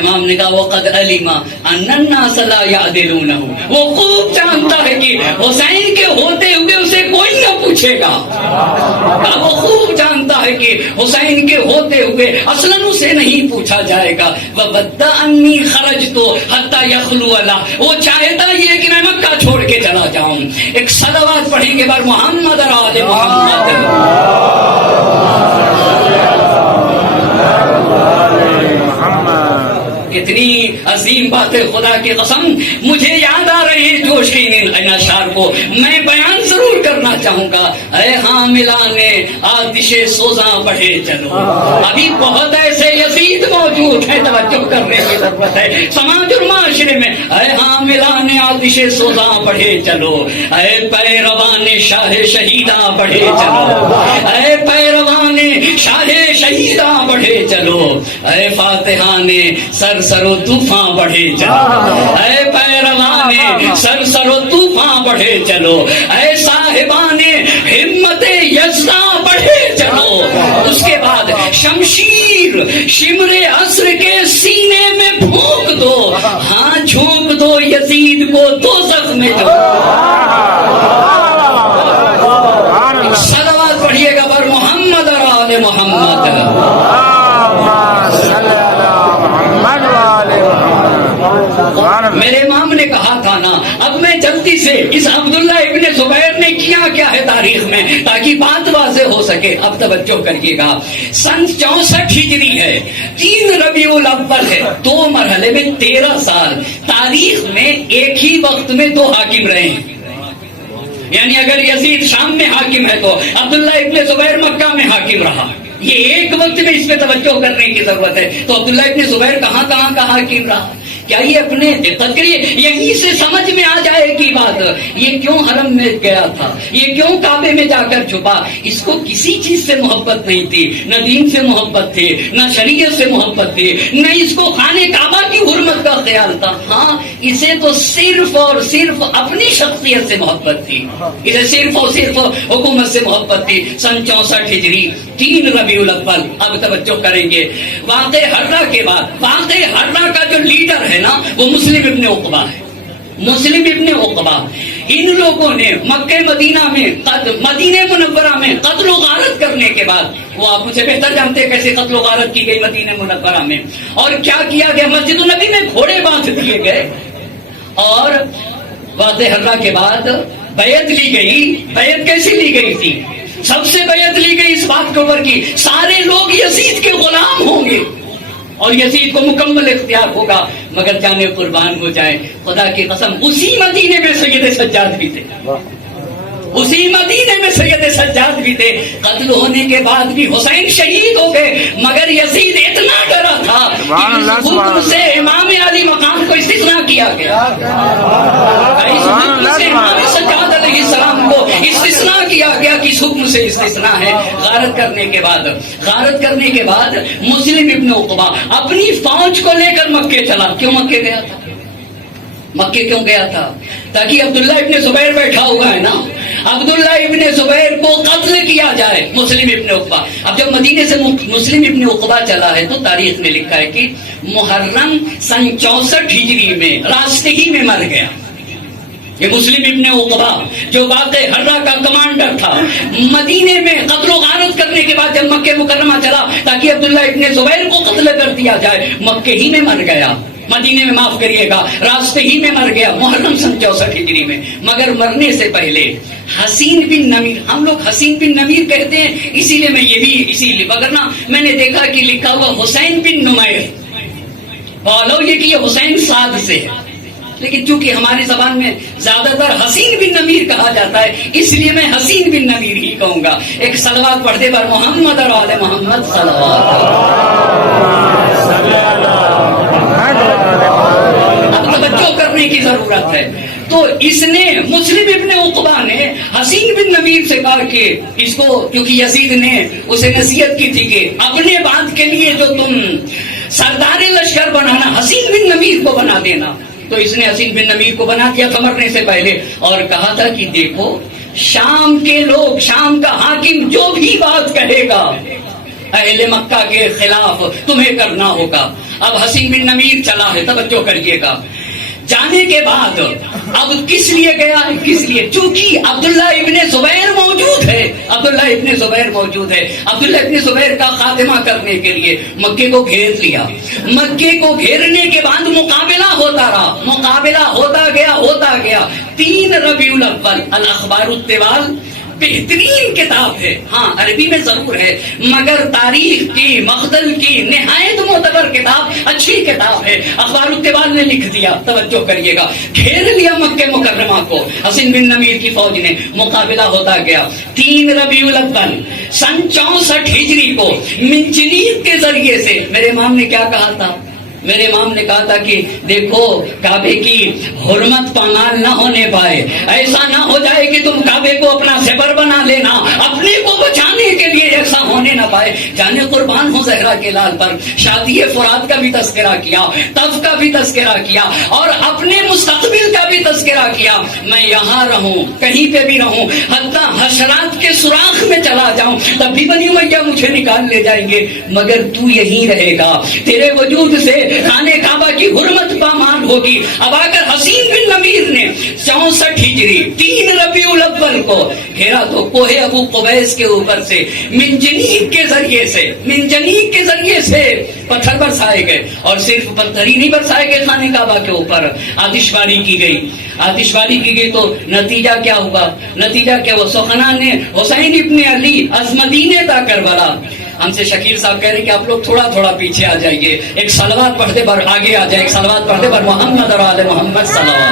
امام نے کہا وقد علم ان الناس لا يعدلونه, وہ خوب جانتا ہے کہ حسین کے ہوتے ہوئے اسے کوئی نہ پوچھے گا. وہ خوب جانتا ہے کہ حسین کے ہوتے ہوئے اصلاً اسے نہیں پوچھا جائے گا. وَبَدَّ أَنِّي خَرَجْتُ حَتَّى يَخْلُوَ لَهُ, وہ چاہتا یہ کہ میں مکہ چھوڑ کے چلا جاؤں. ایک صلوات پڑھیں گے بر محمد اور آل محمد. اتنی عظیم بات ہے, خدا کی قسم مجھے یاد آ رہے ہیں جوش کے ان اشعار کو میں بیان ضرور کرنا چاہوں گا. اے حاملان آتش سوزاں بڑھے چلو, ابھی بہت ایسے یزید موجود ہیں, توجہ کرنے کی ضرورت ہے سماج اور معاشرے میں. اے حاملان آتش سوزاں بڑھے چلو, اے پیروان شاہ شہیداں بڑھے چلو, اے پیروان شاہ شہیداں بڑھے چلو, اے فاتحان سر سرو طوفاں بڑھے چلو, اے پیروان سر سرو طوفاں بڑھے چلو, اے صاحبان ہمت یزداں بڑھے چلو. اس کے بعد شمشیر شمر عصر کے سینے میں پھونک دو, ہاں جھونک دو یزید کو دوزخ میں جو. صلوات پڑھیے گا بر محمد اور آل محمد. میرے امام نے کہا تھا نا, اب میں جلدی سے اس عبداللہ ابن زبیر نے کیا ہے تاریخ میں تاکہ بات واضح ہو سکے. اب توجہ کریے گا, سن 64 ہجری ہے, 3 ربیع الاول ہے, 2 مرحلے میں 13 سال تاریخ میں ایک ہی وقت میں 2 حاکم رہے ہیں. یعنی اگر یزید شام میں حاکم ہے تو عبداللہ ابن زبیر مکہ میں حاکم رہا. یہ ایک وقت میں اس پہ توجہ کرنے کی ضرورت ہے. تو عبداللہ ابن زبیر کہاں کا حاکم رہا؟ کیا یہ اپنے دقت کریے یہیں سے سمجھ میں آ جائے گی بات. یہ کیوں حرم میں گیا تھا, یہ کیوں کعبے میں جا کر چھپا؟ اس کو کسی چیز سے محبت نہیں تھی, نہ دین سے محبت تھی, نہ شریعت سے محبت تھی, نہ اس کو خانہ کعبہ کی حرمت کا خیال تھا. ہاں اسے تو صرف اور صرف اپنی شخصیت سے محبت تھی, اسے صرف اور صرف حکومت سے محبت تھی. سن 64 ہجری 3 ربیع الاول. اب توجہ کریں گے واقع ہررا کے بعد. واقع ہررا کا جو لیڈر ہے نا وہ مسلم ابن عقبہ ہے. مسلم ابن عقبہ, ان لوگوں نے مکہ مدینہ میں مدینہ منورہ میں قتل و غارت کرنے کے بعد, وہ آپ مجھے بہتر جانتے ہیں کیسے قتل و غارت کی گئی مدینہ منورہ میں, اور کیا کیا گیا. مسجد النبی میں گھوڑے باندھ دیے گئے, اور واقع ہررا کے بعد بیعت لی گئی. بیعت کیسی لی گئی تھی؟ سب سے بیعت لی گئی اس بات کے اوپر کی سارے لوگ یزید کے غلام ہوں گے اور یزید کو مکمل اختیار ہوگا, مگر جانے قربان ہو جائیں خدا کی قسم اسی مدینے میں سید سجاد بھی تھے, اسی مدینے میں سید سجاد بھی تھے. قتل ہونے کے بعد بھی حسین شہید ہو گئے, مگر یزید اتنا ڈرا تھا کہ اس حکم سے امام علی مقام کو استثناء کیا گیا. اس حکم سے امام سجاد علیہ السلام کو استثناء کیا گیا کہ اس حکم سے استثناء ہے. غارت کرنے کے بعد مسلم ابن عقبہ اپنی فوج کو لے کر مکے چلا. کیوں مکے گیا تھا؟ مکے کیوں گیا تھا؟ تاکہ عبداللہ ابن زبیر بیٹھا ہوا ہے نا, عبداللہ ابن زبیر کو قتل کیا جائے. مسلم ابن عقبہ اب جب مدینے سے مسلم ابن عقبہ چلا ہے تو تاریخ میں لکھا ہے کہ محرم سن 64 ہجری میں راستے ہی میں مر گیا. یہ مسلم ابن عقبہ جو واقع ہررا کا کمانڈر تھا, مدینے میں قتل و غارت کرنے کے بعد جب مکہ مکرمہ چلا تاکہ عبداللہ ابن زبیر کو قتل کر دیا جائے, مکے ہی میں مر گیا. مدینے میں معاف کریے گا راستے ہی میں مر گیا محرم سن 64 ہجری میں. مگر مرنے سے پہلے حسین بن نمیر, ہم لوگ حسین بن نمیر کہتے ہیں اسی لیے میں یہ بھی اسی لیے, وگرنہ میں نے دیکھا کہ لکھا ہوا حسین بن نمیر, بولو یہ کہ یہ حسین سعد سے ہے, لیکن چونکہ ہماری زبان میں زیادہ تر حسین بن نمیر کہا جاتا ہے اس لیے میں حسین بن نمیر ہی کہوں گا. ایک صلوات پڑھتے بر محمد اور آل محمد. صلوات اب توجہ کرنے کی ضرورت ہے. تو اس نے مسلم ابن عقبہ نے حسین بن نمیر سے کہا کہ اس کو، کیونکہ یزید نے اسے نصیحت کی تھی کہ اپنے بات کے لیے جو تم سردار لشکر بنانا، حسین بن نمیر کو بنا دینا. تو اس نے حسین بن نمیر کو بنا دیا تھا مرنے سے پہلے، اور کہا تھا کہ دیکھو شام کے لوگ، شام کا حاکم جو بھی بات کہے گا اہل مکہ کے خلاف تمہیں کرنا ہوگا. اب حسین بن نمیر چلا ہے، توجہ کریے گا. جانے کے بعد اب کس لیے گیا ہے؟ کس لیے؟ چونکہ عبداللہ ابن زبیر موجود ہے. عبداللہ ابن زبیر موجود ہے. عبداللہ ابن زبیر کا خاتمہ کرنے کے لیے مکے کو گھیر لیا. مکے کو گھیرنے کے بعد مقابلہ ہوتا رہا، مقابلہ ہوتا گیا. 3 ربیع الاول، الاخبار الطوال بہترین کتاب ہے. ہاں عربی میں ضرور ہے، مگر تاریخ کی، مخدل کی نہایت معتبر کتاب، اچھی کتاب ہے. اخبار الطوال نے لکھ دیا، توجہ کریے گا. گھیر لیا مکہ مکرمہ کو حسین بن نمیر کی فوج نے. مقابلہ ہوتا گیا. 3 ربیع الاول سن 64 ہجری کو منجنیق کے ذریعے سے میرے امام نے کیا کہا تھا؟ میرے امام نے کہا تھا کہ دیکھو کعبے کی حرمت پامال نہ ہونے پائے، ایسا نہ ہو جائے کہ تم کعبے کو اپنا زیور بنا لینا، اپنے کو بچانے کے لیے ایسا ہونے نہ پائے. جانے قربان ہو زہرا کے لال پر. شادی فرات کا بھی تذکرہ کیا، طف کا بھی تذکرہ کیا، اور اپنے مستقبل کا بھی تذکرہ کیا. میں یہاں رہوں، کہیں پہ بھی رہوں، حتیٰ حشرات کے سوراخ میں چلا جاؤں تب بھی بنی امیہ مجھے نکال لے جائیں گے، مگر تو یہیں رہے گا. تیرے وجود سے خانہ کعبہ کی حرمت پامال ہوگی. اب آ کر حسین بن نمیر نے 64 ہجری 3 ربیع الاول کو گھیرا تو کوہ ابو قبیس کے اوپر سے منجنیق کے ذریعے سے پتھر برسائے گئے. اور صرف پتھر ہی نہیں برسائے گئے، خانہ کعبہ کے اوپر آتش باری کی گئی. تو نتیجہ کیا ہوا؟ نتیجہ کیا ہوا؟ سخنا نے حسین ابن علی از مدینے تا کربلا. ہم سے شکیل صاحب کہہ رہے ہیں کہ آپ لوگ تھوڑا پیچھے آ جائیے، ایک صلوات پڑھتے پر آگے آ جائے، ایک صلوات پڑھتے پر محمد اور آل محمد صلوات.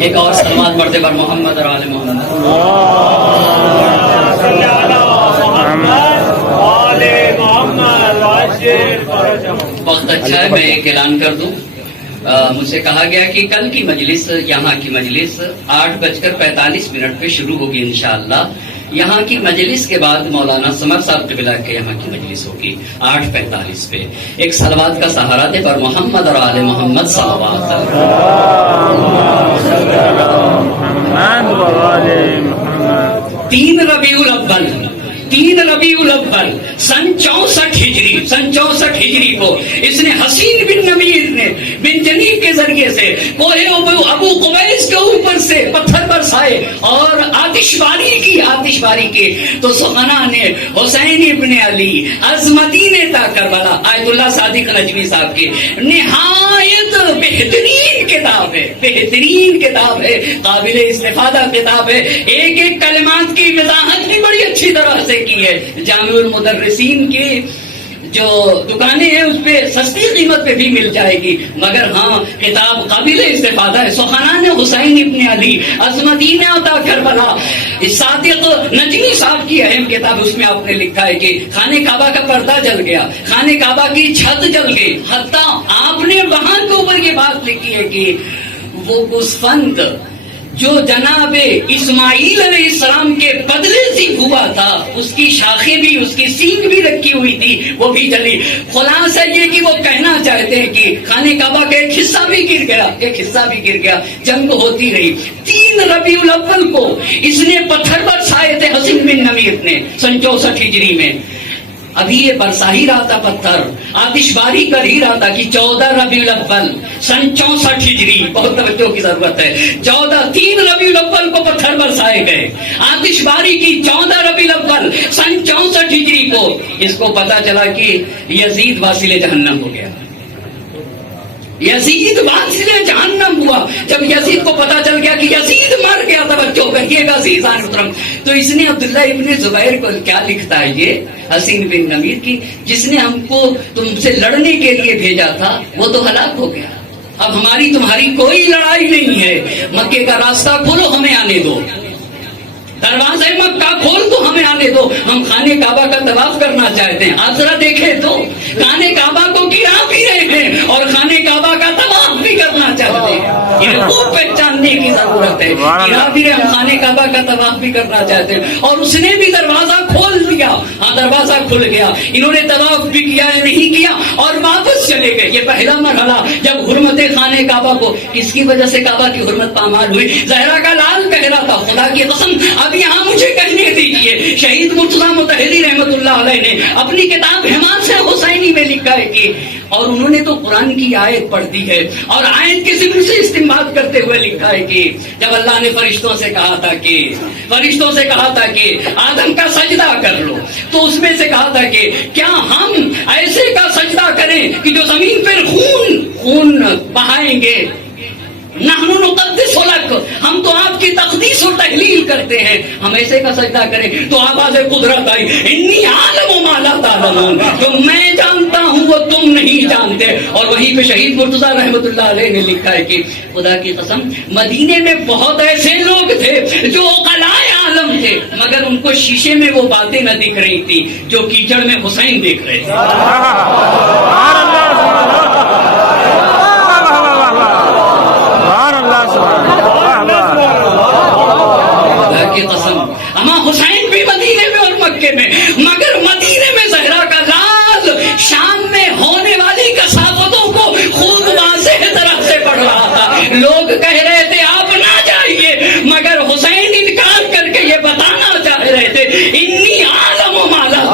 ایک اور صلوات پڑھتے پر محمد اور آل محمد. بہت اچھا ہے. میں ایک اعلان کر دوں، مجھ سے کہا گیا کہ کل کی مجلس، یہاں کی مجلس 8:45 پہ شروع ہوگی انشاءاللہ. یہاں کی مجلس کے بعد مولانا سمر صاحب قبلہ کے یہاں کی مجلس ہوگی 8:45 پہ. ایک صلوات کا سہارا دے پر محمد اور آل محمد صلوات. 3 ربیع الاول سن 64 ہجری کو اس نے حسین بن نمیر نے منجنیق کے ذریعے سے کوہ ابو قبیس کے اوپر سے پتھر برسائے اور آتش باری کی. تو سخنا نے حسین ابن علی از مدینے تا کربلا، آیت اللہ صادق نجمی صاحب کی نہایت بہترین کتاب ہے، قابل استفادہ کتاب ہے. ایک کلمات کی وضاحت بھی بڑی اچھی طرح سے کی ہے. جامع المدرسین کی جو دکانیں ہیں اس پہ سستی قیمت پہ بھی مل جائے گی، مگر ہاں کتاب قابل استفادہ ہے. سخنان حسین ابن علی از مدینہ تا کربلا، صادق نجمی صاحب کی اہم کتاب. اس میں آپ نے لکھا ہے کہ خانہ کعبہ کا پردہ جل گیا، خانہ کعبہ کی چھت جل گئی. حتیٰ آپ نے وہاں کے اوپر یہ بات لکھی ہے کہ وہ گوسفند جو جناب اسماعیل علیہ السلام کے بدلے سے ہوا تھا، اس کی شاخیں بھی، اس کی سینگ بھی رکھی ہوئی تھی، وہ بھی جلی. خلاصہ یہ کہ وہ کہنا چاہتے ہیں کہ خانہ کعبہ کا ایک حصہ بھی گر گیا، جنگ ہوتی رہی. 3 ربیع الاول کو اس نے پتھر برسائے تھے حسین بن نمیر نے سن 64 ہجری میں. ابھی یہ برسا ہی رہا تھا پتھر، آتش باری کر ہی رہا تھا کہ 14 ربیع الاول سن 64 ہجری، بہت توجہ کی ضرورت ہے. 3 ربیع الاول کو پتھر برسائے گئے، آتش باری کی. 14 ربیع الاول سن 64 ہجری کو اس کو پتا چلا کہ یزید واصل جہنم ہو گیا. یزید واصل جہنم ہوا. جب یزید کو پتا چل گیا کہ یزید مر گیا، توجہ کریے گا عزیزان محترم، تو اس نے عبداللہ ابن زبیر کو کیا لکھتا ہے یہ حسین بن نمیر کی، جس نے ہم کو تم سے لڑنے کے لیے بھیجا تھا وہ تو ہلاک ہو گیا، اب ہماری تمہاری کوئی لڑائی نہیں ہے، مکے کا راستہ کھولو ہمیں آنے دو، دروازے مکہ کھول دو ہمیں آنے دو، ہم خانے کعبہ کا طواف کرنا چاہتے ہیں. آپ ذرا دیکھیں تو خانے کعبہ کو گرا بھی رہے ہیں اور خانے کعبہ کا طواف بھی کرنا چاہتے ہیں. انہیں خوب پہچاننے کی ضرورت ہے. گرا بھی رہے، ہم خانے کعبہ کا طواف بھی کرنا چاہتے ہیں، اور اس نے بھی دروازہ کھول دیا. ہاں دروازہ کھل گیا، انہوں نے طواف بھی کیا ہے نہیں کیا اور واپس چلے گئے. یہ پہلا مرحلہ جب حرمت خانے کعبہ کو، کس کی وجہ سے کعبہ کی حرمت پامال ہوئی؟ زہرا کا لال کہہ رہا تھا خدا کی قسم اب یہاں مجھے کہنے دیجئے، شہید مرتضیٰ مطہری رحمت اللہ علیہ نے اپنی کتاب حماسہ حسینی میں لکھا ہے کہ، اور انہوں نے تو قرآن کی آیت پڑھ دی ہے اور آیت کے ذکر سے استنباط کرتے ہوئے لکھا ہے کہ جب اللہ نے فرشتوں سے کہا تھا کہ آدم کا سجدہ کر لو، تو اس میں سے کہا تھا کہ کیا ہم ایسے کا سجدہ کریں کہ جو زمین پر خون بہائیں گے؟ نحن نقدس لک، ہم تو آپ کی تقدیس و تحلیل کرتے ہیں، ہم ایسے کا سجدہ کریں. تو آواز قدرت آئی، انی عالم ما لا تعلمون، جو میں جانتا ہوں وہ تم نہیں جانتے. اور وہیں پہ شہید مرتضیٰ رحمت اللہ علیہ نے لکھا ہے کہ خدا کی قسم مدینے میں بہت ایسے لوگ تھے جو عقلاء عالم تھے، مگر ان کو شیشے میں وہ باتیں نہ دکھ رہی تھی جو کیچڑ میں حسین دیکھ رہے تھے. کی قسم اما حسین بھی مدینے میں اور مکے میں، مگر مدینے میں زہرا کا لال شام میں ہونے والی کثافتوں کو خوب واضح طرح سے پڑھ رہا تھا. لوگ کہہ رہے تھے آپ نہ جائیے، مگر حسین انکار کر کے یہ بتانا چاہ رہے تھے انی عالم ما لا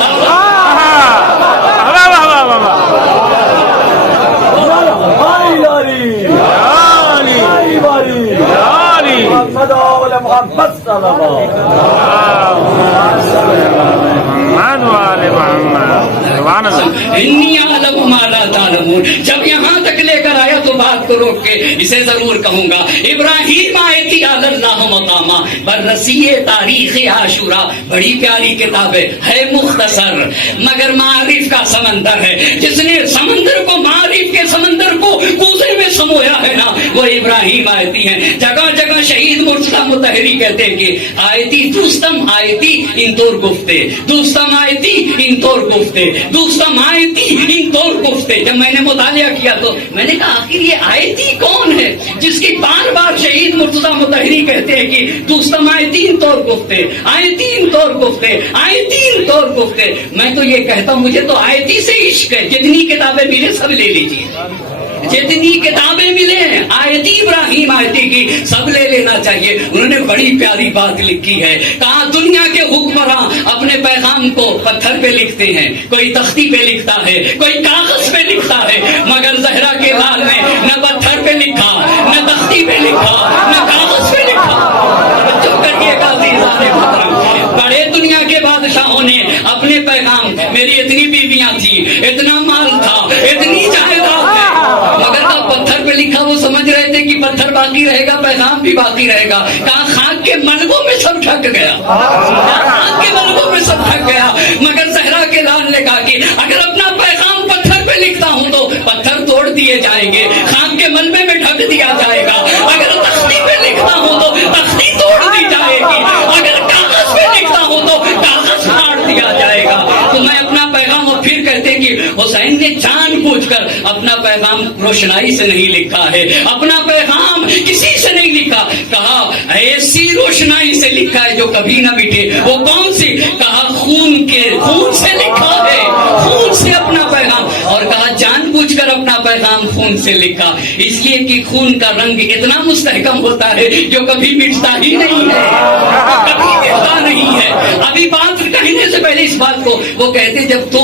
تعلمون. جب یہاں تک لے کر آیا تو بات کو روک کے اسے ضرور کہوں گا. ابراہیم آیتی علی اللہ مقامہ بررسی تاریخ عاشورہ، بڑی پیاری کتاب ہے، مختصر مگر معارف کا سمندر ہے. جس نے سمندر کو، معارف کے سمندر کو کوزے میں سمویا ہے نا، وہ ابراہیم آیتی ہیں. جگہ جگہ شہید مرتضیٰ مطہری کہتے ہیں کہ آیتی دوستم آیتی انطور گفتے، دوستم آیتی انطور گفتے، دوستم آیتی انطور گفتے. جب میں نے مطالعہ کیا تو میں نے کہا آخر یہ آیتی کون ہے جس کی بار بار شہید مرتضیٰ مطہری کہتے ہیں کہ دوستم آیتی انطور گفتے، آیتی انطور گفتے، آیتی انطور گفتے. میں تو یہ کہتا ہوں مجھے تو آیتی سے عشق ہے، جتنی کتابیں ملے سب لے لیجیے، جتنی کتابیں ملے آیتی ابراہیم آیتی کی سب لے لینا چاہیے. انہوں نے بڑی پیاری بات لکھی ہے، کہا دنیا کے حکمراں اپنے پیغام کو پتھر پہ لکھتے ہیں، کوئی تختی پہ لکھتا ہے، کوئی کاغذ پہ لکھتا ہے، مگر زہرا کے لال نے نہ پتھر پہ لکھا، نہ تختی پہ لکھا، نہ کاغذ پہ لکھا. توجہ کریے گا عزیزان محترم، بڑے دنیا کے بادشاہوں نے اپنے پیغام، میری اتنی بیویاں تھی، اتنا مال تھا، اتنی جائیداد ہے، مگر جب پتھر پہ لکھا وہ سمجھ رہے تھے کہ پتھر باقی رہے گا، پیغام بھی باقی رہے گا. کہا خاک کے ملبوں میں سب ڈھک گیا، خاک کے ملبوں میں سب ڈھک گیا. مگر زہرا کے لال نے کہا کہ اگر اپنا پیغام پتھر پہ لکھتا ہوں تو پتھر توڑ دیے جائیں گے، خاک کے ملبے میں ڈھک دیا جائے گا. اگر تختی پہ لکھتا ہوں تو تختی توڑ دی جائے گی، اگر کاغذ پہ لکھتا ہوں تو کاغذ پھاڑ دیا جائے گا. تو میں اپنا پیغام، اور پھر کہتے ہیں کہ حسین نے جان بوجھ کر اپنا پیغام روشنائی سے نہیں لکھا ہے، اپنا پیغام کسی سے نہیں لکھا. کہا ایسی روشنائی سے لکھا ہے جو کبھی نہ مٹے. وہ کون سی؟ کہا خون سے لکھا ہے، خون سے اپنا پیغام. اور کہا جان بوجھ کر اپنا پیغام خون سے لکھا، اس لیے کہ خون کا رنگ اتنا مستحکم ہوتا ہے جو کبھی مٹتا ہی نہیں ہے، کبھی مٹتا نہیں ہے. ابھی بات کہنے سے پہلے اس بات کو وہ کہتے جب دو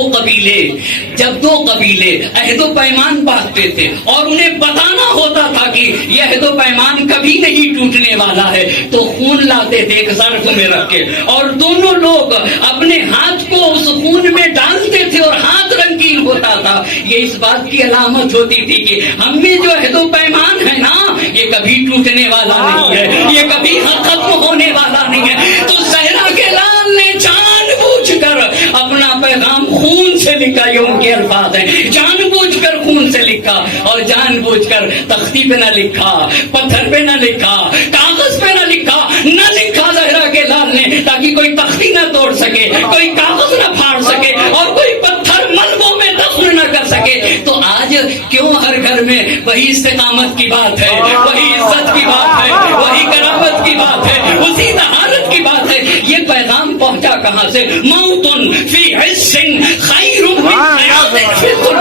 قبیلے عہد و پیمان باندھتے تھے اور انہیں بتانا ہوتا تھا کہ یہ عہد و پیمان کبھی نہیں ٹوٹنے والا ہے، تو خون لاتے تھے ایک ظرف میں رکھ کے، اور دونوں لوگ اپنے ہاتھ کو اس خون میں ڈالتے تھے اور ہاتھ رنگین ہوتا تھا یہ اس بات کی علامت ہوتی تھی کہ ہم میں جو عہد و پیمان ہے نا یہ کبھی ٹوٹنے والا نہیں ہے، یہ کبھی ختم ہونے والا نہیں ہے۔ تو زہرا کے لال نے جان بوجھ کر اپنا پیغام خون سے لکھا، یہ ان کے الفاظ ہیں، جان بوجھ کر خون سے لکھا، اور جان بوجھ کر تختی پہ نہ لکھا، پتھر پہ نہ لکھا، کاغذ پہ نہ لکھا، نہ لکھا زہرا کے لال نے تاکہ کوئی تختی نہ توڑ سکے، کوئی کاغذ نہ پھاڑ سکے، اور کوئی پتھر ملبوں میں دفن نہ کر سکے۔ تو آج کیوں ہر گھر میں وہی استقامت کی بات ہے، وہی عزت کی بات ہے، وہی کرامت کی بات ہے، اسی طہارت کی بات ہے؟ یہ پیغام پہنچا کہاں سے؟ موتن فی عز خیر من حیات فی ذل،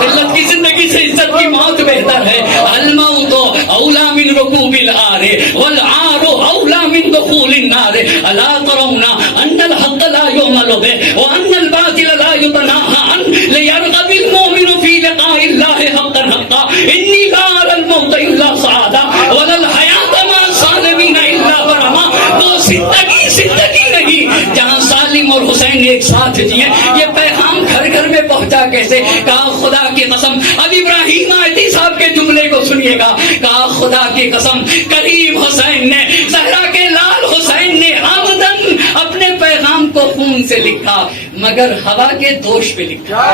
ذلت کی زندگی سے عزت کی موت بہتر ہے۔ الموت اولا من رکوب العار والعار اولا من دخول النار، الا ترون ان الحق لا يعمل به وان الباطل لا يتناهى عنه ليرغب المؤمن في لقاء الله حقا حقا انی لا ارى الموت الا سعادة ولا الحیات مع الظالمین الا برما۔ وہ زندگی نہیں جہاں سالم اور حسین ایک ساتھ جیے۔ یہ پیغام گھر گھر میں پہنچا کیسے؟ کہا خدا کی قسم، اب ابراہیم آیتی صاحب کے جملے کو سنیے گا، کہا خدا کی قسم کریم حسین نے، زہرا کے لال حسین نے عمدن اپنے پیغام کو خون سے لکھا مگر ہوا کے دوش پہ لکھا۔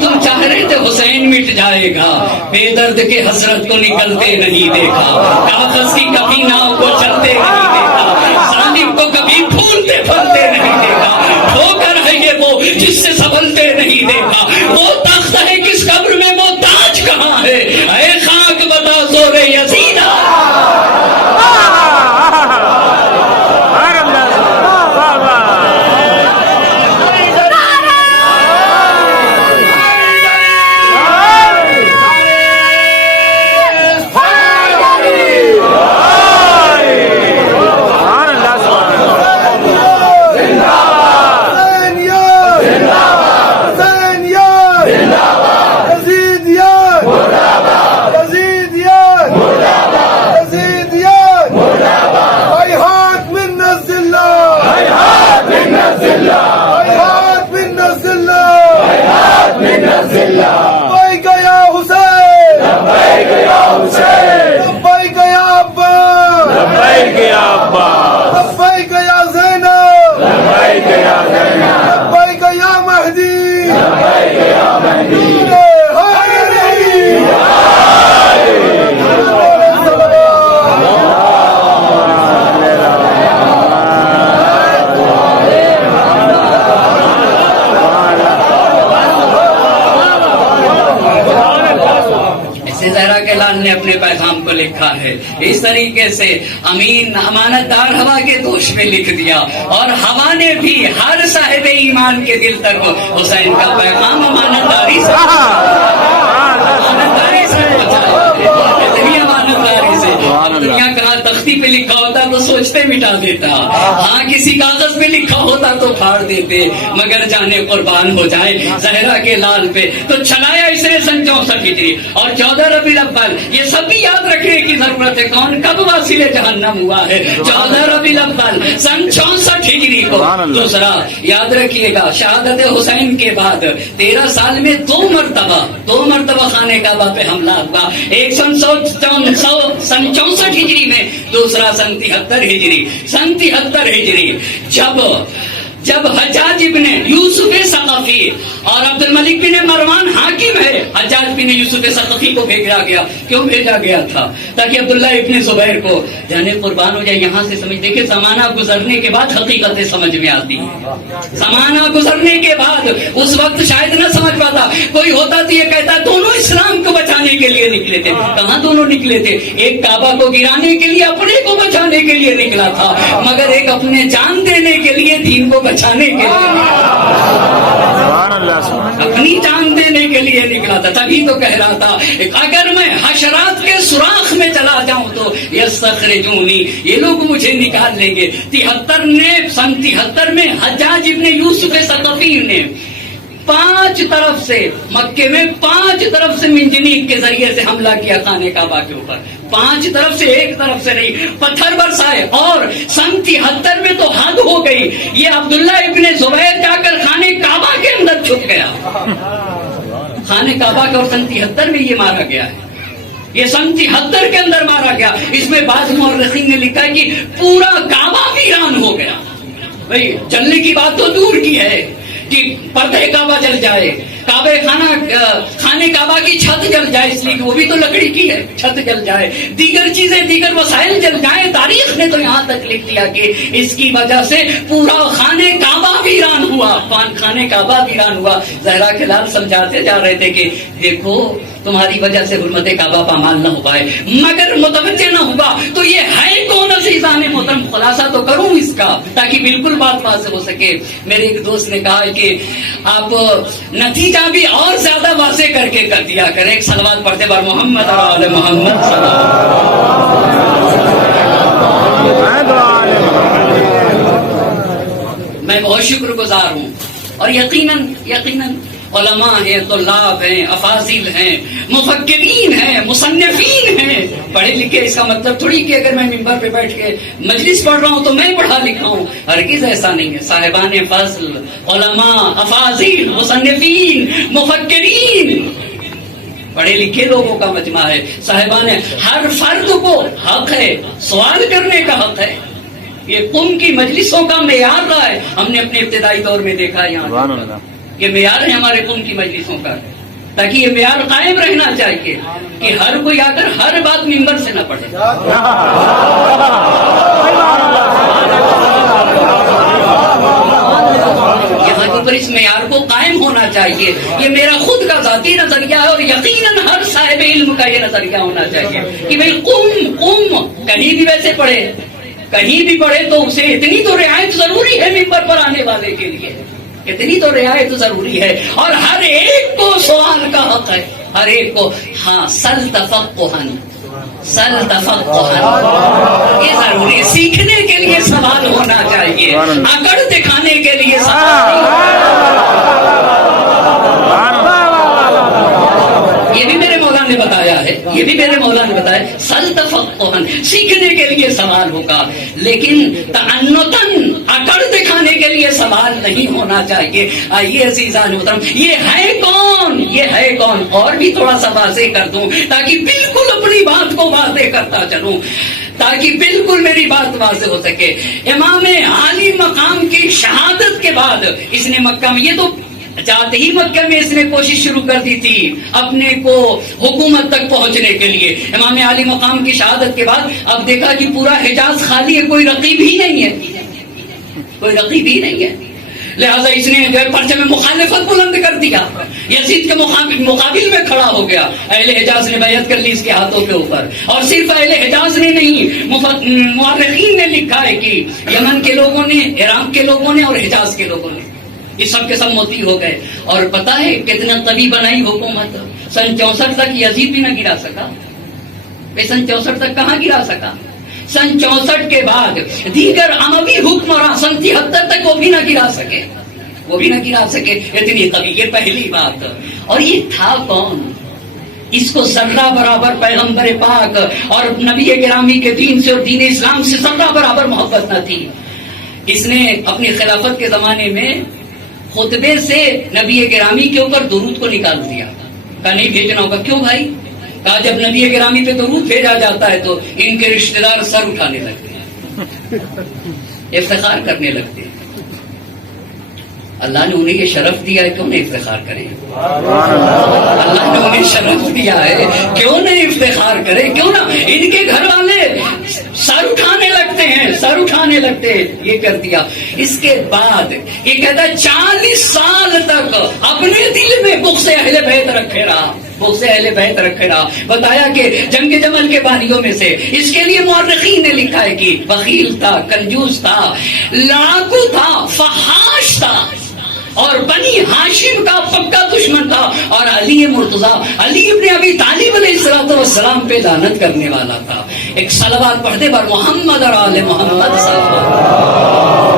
تم چاہ رہے تھے حسین مٹ جائے گا، بے درد کے حسرت کو نکلتے نہیں دیکھا، کاغذ کی کبھی ناؤ کو چلتے نہیں دیکھا، ظالم کو کبھی پھولتے پھلتے نہیں دیکھا، ٹھوکر ہے یہ وہ جس سے سنبھلتے نہیں دیکھا، وہ تخت ہے کس قبر میں، وہ تاج کہاں ہے، اے خاک بتا زور یزیدہ۔ نے اپنے پیغام کو لکھا ہے اس طریقے سے، امین امانت دار ہوا کے دوش میں لکھ دیا، اور ہوا نے بھی ہر صاحب ایمان کے دل تک حسین کا پیغام امانت داری سے دنیا کہاں تختی پہ لکھا ہوتا تو سوچتے مٹا دیتا، ہاں کسی کاغذ پہ لکھا ہوتا تو پھاڑ دیتے، مگر جانے قربان ہو جائے زہرا کے لال پہ تو چلایا اس نے سن 64 ہجری اور 14 ربیع الاول۔ یہ سب بھی یاد رکھنے کی ضرورت ہے کون کب واصل جہنم ہوا ہے، 14 ربیع الاول سن 64 ہجری کو۔ دوسرا یاد رکھیے گا، شہادت حسین کے بعد 13 سال میں دو مرتبہ خانے کعبہ پہ حملہ ہوا، ایک سن 64 ہجری میں، دوسرا سن 73 ہجری جب حجاج ابن یوسف ثقفی اور عبد الملک بن مروان حاکم ہے، حجاج بن یوسف ثقفی کو بھیجا گیا۔ کیوں بھیجا گیا تھا؟ تاکہ عبداللہ ابن زبیر کو جانے قربان ہو جائے۔ یہاں سے سمجھ دیکھیں، زمانہ گزرنے کے بعد حقیقتیں سمجھ میں آتی ہیں، زمانہ گزرنے کے بعد اس وقت شاید نہ سمجھ پاتا، کوئی ہوتا تو یہ کہتا دونوں اسلام کو بچانے کے لیے نکلے تھے۔ کہاں دونوں نکلے تھے؟ ایک کعبہ کو گرانے کے لیے، اپنے کو بچانے کے لیے نکلا تھا، مگر ایک اپنے جان دینے کے لیے دین کو بچانے کے لیے، اپنی جان دینے کے لیے نکلا تھا. تبھی تو کہہ رہا تھا اگر میں حشرات کے سوراخ میں چلا جاؤں تو یستخرجونی، یہ لوگ مجھے نکال لیں گے. 73 میں حجاج ابن یوسف ثقفی نے 5 طرف سے مکے میں 5 طرف سے منجنیق کے ذریعے سے حملہ کیا خانہ کعبہ کے اوپر. 5 طرف سے، ایک طرف سے نہیں، پتھر برسائے. اور 73 میں تو حد ہو گئی. یہ عبداللہ ابن زبیر جا کر خانہ کعبہ کے اندر چھپ گیا. خانہ کعبہ کا، اور 73 میں یہ مارا گیا ہے. یہ 73 کے اندر مارا گیا. اس میں بعض مورخین نے لکھا ہے کہ پورا کعبہ ویران ہو گیا. بھائی جلنے کی بات تو دور کی ہے کہ پردہ کعبہ جل جائے، خانہ کعبہ کی چھت جل جائے، اس لیے کہ وہ بھی تو لکڑی کی ہے، چھت جل جائے، دیگر چیزیں، دیگر وسائل جل جائیں. تاریخ نے تو یہاں تک لکھ دیا کہ اس کی وجہ سے پورا خانہ کعبہ ویران ہوا. خانہ کعبہ ویران ہوا. زہرا کے لال سمجھاتے جا رہے تھے کہ دیکھو تمہاری وجہ سے حرمت کعبہ پامال نہ ہو پائے، مگر متوجہ نہ ہوگا تو یہ ہے کون عزیزان محترم. خلاصہ تو کروں اس کا تاکہ بالکل بات واضح ہو سکے. میرے ایک دوست نے کہا کہ آپ نتیجہ بھی اور زیادہ واضح کر کے کر دیا کریں. ایک صلوات پڑھتے بار محمد اور آل محمد صلی اللہ. میں بہت شکر گزار ہوں، اور یقیناً علماء ہیں، طلاب ہیں، افاضل ہیں، مفکرین ہیں، مصنفین ہیں، پڑھے لکھے. اس کا مطلب تھوڑی کہ اگر میں ممبر پہ بیٹھ کے مجلس پڑھ رہا ہوں تو میں پڑھا لکھا ہوں. ہرگز ایسا نہیں ہے. صاحبان فضل، علماء، افاضل، مصنفین، مفکرین، پڑھے لکھے لوگوں کا مجمع ہے. صاحبان، ہر فرد کو حق ہے، سوال کرنے کا حق ہے. یہ قوم کی مجلسوں کا معیار رہا ہے. ہم نے اپنے ابتدائی دور میں دیکھا یہاں یہ معیار ہے ہمارے قوم کی مجلسوں کا، تاکہ یہ معیار قائم رہنا چاہیے کہ ہر کوئی آ کر ہر بات ممبر سے نہ پڑھے. یہاں کے اوپر اس معیار کو قائم ہونا چاہیے. یہ میرا خود کا ذاتی نظریہ ہے، اور یقیناً ہر صاحب علم کا یہ نظریہ ہونا چاہیے کہ بھائی قوم کہیں بھی ویسے پڑھے، کہیں بھی پڑھے تو اسے اتنی تو رعایت ضروری ہے ممبر پر آنے والے کے لیے، اتنی تو رعایت ضروری ہے. اور ہر ایک کو سوال کا حق ہے، ہر ایک کو. ہاں سل تفقہن، یہ ضروری ہے. سیکھنے کے لیے سوال ہونا چاہیے، اکڑ دکھانے کے لیے سوال نہیں. یہ بھی میرے مولا نے بتایا ہے، یہ بھی میرے مولا نے بتایا. سل تفقہن، سیکھنے کے لیے سوال ہوگا، لیکن تعنتاً اکڑ دکھانے کے لیے سوال نہیں ہونا چاہیے. آئیے عزیزان محترم، یہ ہے کون، یہ ہے کون، اور بھی تھوڑا سا واضح کر دوں تاکہ بالکل اپنی بات کو واضح کرتا چلوں، تاکہ بالکل میری بات واضح ہو سکے. امام عالی مقام کی شہادت کے بعد اس نے مکہ میں، یہ تو جاتے ہی مکہ میں اس نے کوشش شروع کر دی تھی اپنے کو حکومت تک پہنچنے کے لیے. امام عالی مقام کی شہادت کے بعد اب دیکھا کہ پورا حجاز خالی ہے، کوئی رقیب ہی نہیں ہے، کوئی رقیب ہی نہیں ہے. لہذا اس نے جو ہے پرچم میں مخالفت بلند کر دیا، یزید کے مقابل میں کھڑا ہو گیا. اہل حجاز نے بیعت کر لی اس کے ہاتھوں کے اوپر. اور صرف اہل حجاز نے نہیں، مورخین نے لکھا ہے کہ یمن کے لوگوں نے، عراق کے لوگوں نے اور حجاز کے لوگوں نے، یہ سب کے سب موتی ہو گئے. اور پتہ ہے کتنا طویل بنائی حکومت. سن 64 تک یزید بھی نہ گرا سکا. سن 64 تک کہاں گرا سکا؟ سن 64 کے بعد دیگر اموی حکمراں سن 73 تک وہ بھی نہ گرا سکے، وہ بھی نہ گرا سکے. اتنی طویل، یہ پہلی بات. اور یہ تھا کون؟ اس کو ذرہ برابر پیغمبر پاک اور نبی گرامی کے دین سے اور دین اسلام سے ذرہ برابر محبت نہ تھی. اس نے اپنی خلافت کے زمانے میں خطبے سے نبی گرامی کے اوپر درود کو نکال دیا. کہا نہیں بھیجنا ہوگا. کیوں بھائی؟ کہا جب نبی گرامی پہ درود بھیجا جاتا ہے تو ان کے رشتہ دار سر اٹھانے لگتے ہیں، افتخار کرنے لگتے ہیں. اللہ نے انہیں یہ شرف دیا ہے، کیوں نہیں افتخار کریں؟ اللہ نے انہیں شرف دیا ہے، کیوں نہیں افتخار کریں؟ کیوں نہ ان کے گھر والے سر اٹھانے لگتے ہیں، سر اٹھانے لگتے ہیں. یہ کر دیا. اس کے بعد یہ کہتا ہے 40 سال تک اپنے دل میں بغض اہل بیت رکھے رہا. بغض اہل بیت رکھے رہا. بتایا کہ جنگ جمل کے باریوں میں سے اس کے لیے مورخین نے لکھا ہے کہ بخیل تھا، کنجوس تھا، لڑاکو تھا، فحاش تھا اور بنی ہاشم کا پکا دشمن تھا، اور علی مرتضیٰ علی ابن ابی طالب علیہ السلام پہ لعنت کرنے والا تھا. ایک صلوات پڑھتے پر محمد اور آل محمد صلی اللہ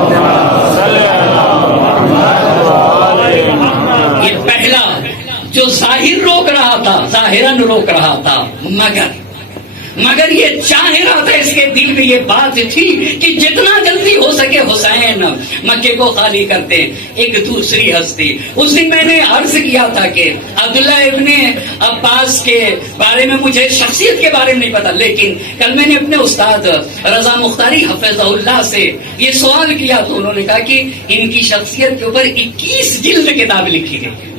علیہ وسلم. یہ پہلا جو ظاہر روک رہا تھا، ظاہراً روک رہا تھا، مگر یہ چاہ رہا تھا، اس کے دل میں یہ بات تھی کہ جتنا جلدی ہو سکے حسین مکے کو خالی کرتے. ایک دوسری ہستی، اس دن میں نے عرض کیا تھا کہ عبداللہ ابن عباس کے بارے میں مجھے شخصیت کے بارے میں نہیں پتا، لیکن کل میں نے اپنے استاد رضا مختاری حفظہ اللہ سے یہ سوال کیا تو انہوں نے کہا کہ ان کی شخصیت کے اوپر 21 جلد کتاب لکھی گئی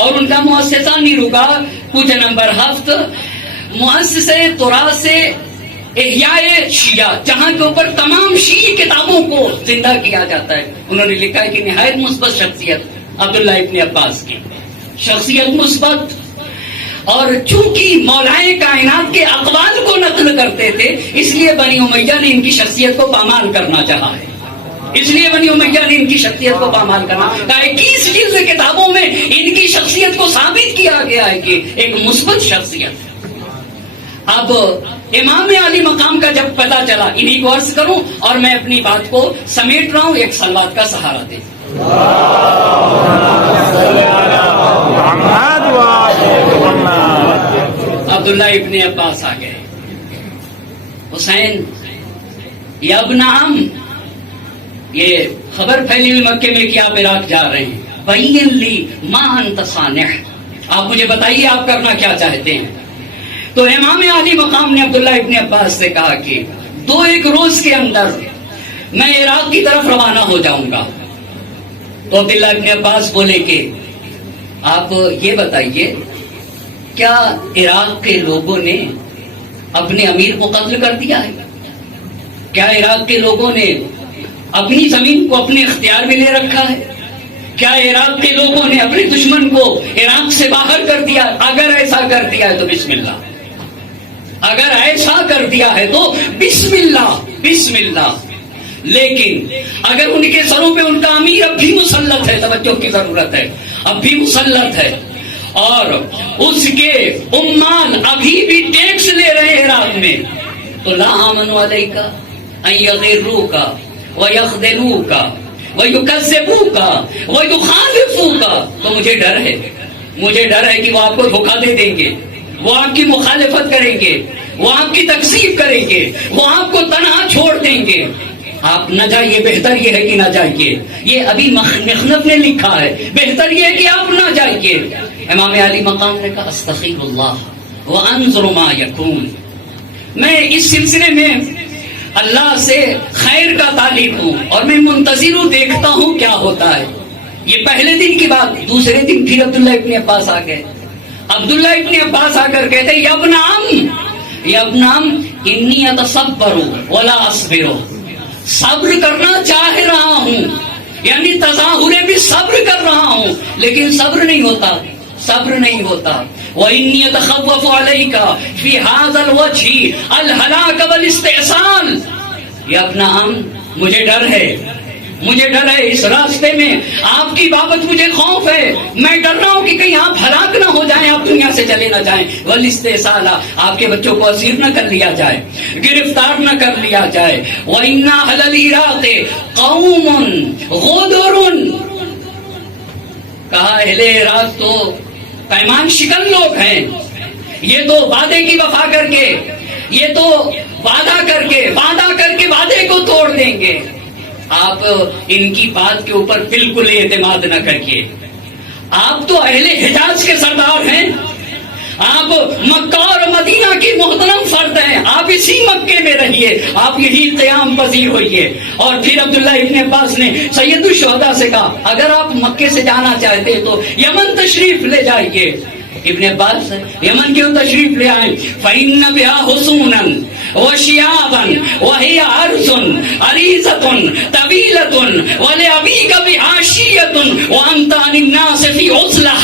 اور ان کا مؤسسہ نہیں رکا. کچھ نمبر 7 مؤسسہ تراث احیاء شیعہ، جہاں کے اوپر تمام شیعی کتابوں کو زندہ کیا جاتا ہے. انہوں نے لکھا ہے کہ نہایت مثبت شخصیت عبداللہ ابن عباس کی، شخصیت مثبت، اور چونکہ مولائے کائنات کے اقوال کو نقل کرتے تھے اس لیے بنی امیہ نے ان کی شخصیت کو پامال کرنا چاہا ہے. اس لیے بنی امیہ نے ان کی شخصیت کو پامال کرنا کہا. 21 جلد کتابوں میں ان کی شخصیت کو ثابت کیا گیا ہے کہ ایک مثبت شخصیت. اب امام علی مقام کا جب پتہ چلا، انہی کو عرض کروں اور میں اپنی بات کو سمیٹ رہا ہوں ایک صلوات کا سہارا دے. عبداللہ ابن عباس آ گئے. حسین یا ابن عم، یہ خبر پھیلی ہوئی مکے میں کہ آپ عراق جا رہے ہیں. بین لی ما انت صانع، آپ مجھے بتائیے آپ کرنا کیا چاہتے ہیں. تو امام علی مقام نے عبداللہ ابن عباس سے کہا کہ 2-1 روز کے اندر میں عراق کی طرف روانہ ہو جاؤں گا. تو عبداللہ ابن عباس بولے کہ آپ یہ بتائیے کیا عراق کے لوگوں نے اپنے امیر کو قتل کر دیا ہے؟ کیا عراق کے لوگوں نے اپنی زمین کو اپنے اختیار میں لے رکھا ہے؟ کیا عراق کے لوگوں نے اپنے دشمن کو عراق سے باہر کر دیا؟ اگر ایسا کر دیا ہے تو بسم اللہ، اگر ایسا کر دیا ہے تو بسم اللہ بسم اللہ. لیکن اگر ان کے سروں پہ ان کا امیر اب بھی مسلط ہے، توجہ کی ضرورت ہے، اب بھی مسلط ہے، اور اس کے عمال ابھی بھی ٹیکس لے رہے ہیں عراق میں، تو لا آمنوا علیک ان یغروک ویخذلوک ویکذبوک ویخالفوک. تو مجھے ڈر ہے کہ وہ آپ کو دھوکہ دے دیں گے، وہ آپ کی مخالفت کریں گے، وہ آپ کی تکذیب کریں گے، وہ آپ کو تنہا چھوڑ دیں گے. آپ نہ جائیے، بہتر یہ ہے کہ نہ جائیے. یہ ابھی مخنف نے لکھا ہے، بہتر یہ ہے کہ آپ نہ جائیے. امام علی مقام نے کہا استغفر اللہ وانظر ما یکون. میں اس سلسلے میں اللہ سے خیر کا طالب ہوں اور میں منتظر ہوں، دیکھتا ہوں کیا ہوتا ہے. یہ پہلے دن کی بات. دوسرے دن پھر عبداللہ ابن عباس آ گئے. عبداللہ ابن عباس آ کر کہتے یا ابن عم انی اتصبر ولا اصبر، صبر کرنا چاہ رہا ہوں، یعنی تظاہر بھی صبر کر رہا ہوں لیکن صبر نہیں ہوتا. وَإِنِّي أَتَخَوَّفُ عَلَيْكَ فِي هَذَا الْوَجْهِ الْهَلَاكَ وَالِاسْتِئْصَالَ. یا ابن عم مجھے ڈر ہے اس راستے میں آپ کی بابت مجھے خوف ہے. میں ڈر رہا ہوں کہ کہیں آپ ہلاک نہ ہو جائیں، آپ دنیا سے چلے نہ جائیں. والاستئصال، آپ کے بچوں کو اسیر نہ کر لیا جائے، گرفتار نہ کر لیا جائے. وَإِنَّ أَهْلَ الْعِرَاقِ قَوْمٌ غُدُرٌ، کہا اہل عراق تو پیمان شکن لوگ ہیں، یہ تو وعدے کی وفا کر کے، یہ تو وعدہ کر کے وعدے کو توڑ دیں گے. آپ ان کی بات کے اوپر بالکل اعتماد نہ کریے. آپ تو اہل حجاز کے سردار ہیں، آپ مکہ اور مدینہ کی محترم فرد ہیں، آپ اسی مکے میں رہیے، آپ یہی قیام پذیر ہوئیے. اور پھر عبداللہ ابن عباس نے سید الشہداء سے کہا اگر آپ مکے سے جانا چاہتے تو یمن تشریف لے جائیے. ابن عباس یمن کیوں تشریف لے آئے؟ فَإِنَّ بِهَا حُصُونًا وَشِيَابًا وَهِيَ عَرْضٌ عَرِيضَةٌ طَوِيلَةٌ وَلِأَبِيكَ بِهَا شِيَّةٌ وَأَنْتَ عَنِ النَّاسِ فِي عُزْلَةٍ.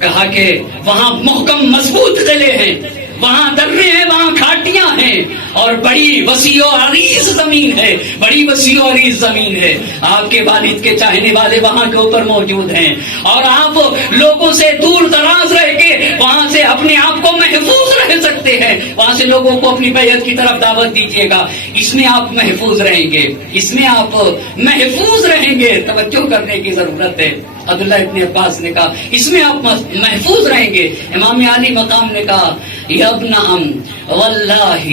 کہا کہ وہاں محکم مضبوط قلعے ہیں، وہاں درے ہیں، وہاں کھاٹیاں ہیں، اور بڑی وسیع و عریض زمین ہے، بڑی وسیع و عریض زمین ہے۔ آپ کے والد کے چاہنے والے وہاں کے اوپر موجود ہیں، اور آپ لوگوں سے دور دراز رہ کے وہاں سے اپنے آپ کو محفوظ رہ سکتے ہیں، وہاں سے لوگوں کو اپنی بیعت کی طرف دعوت دیجیے گا، اس میں آپ محفوظ رہیں گے، اس میں آپ محفوظ رہیں گے۔ توجہ کرنے کی ضرورت ہے۔ عبداللہ ابن عباس نے کہا اس میں آپ محفوظ رہیں گے۔ امام علی مقام نے کہا یا ابن ام واللہ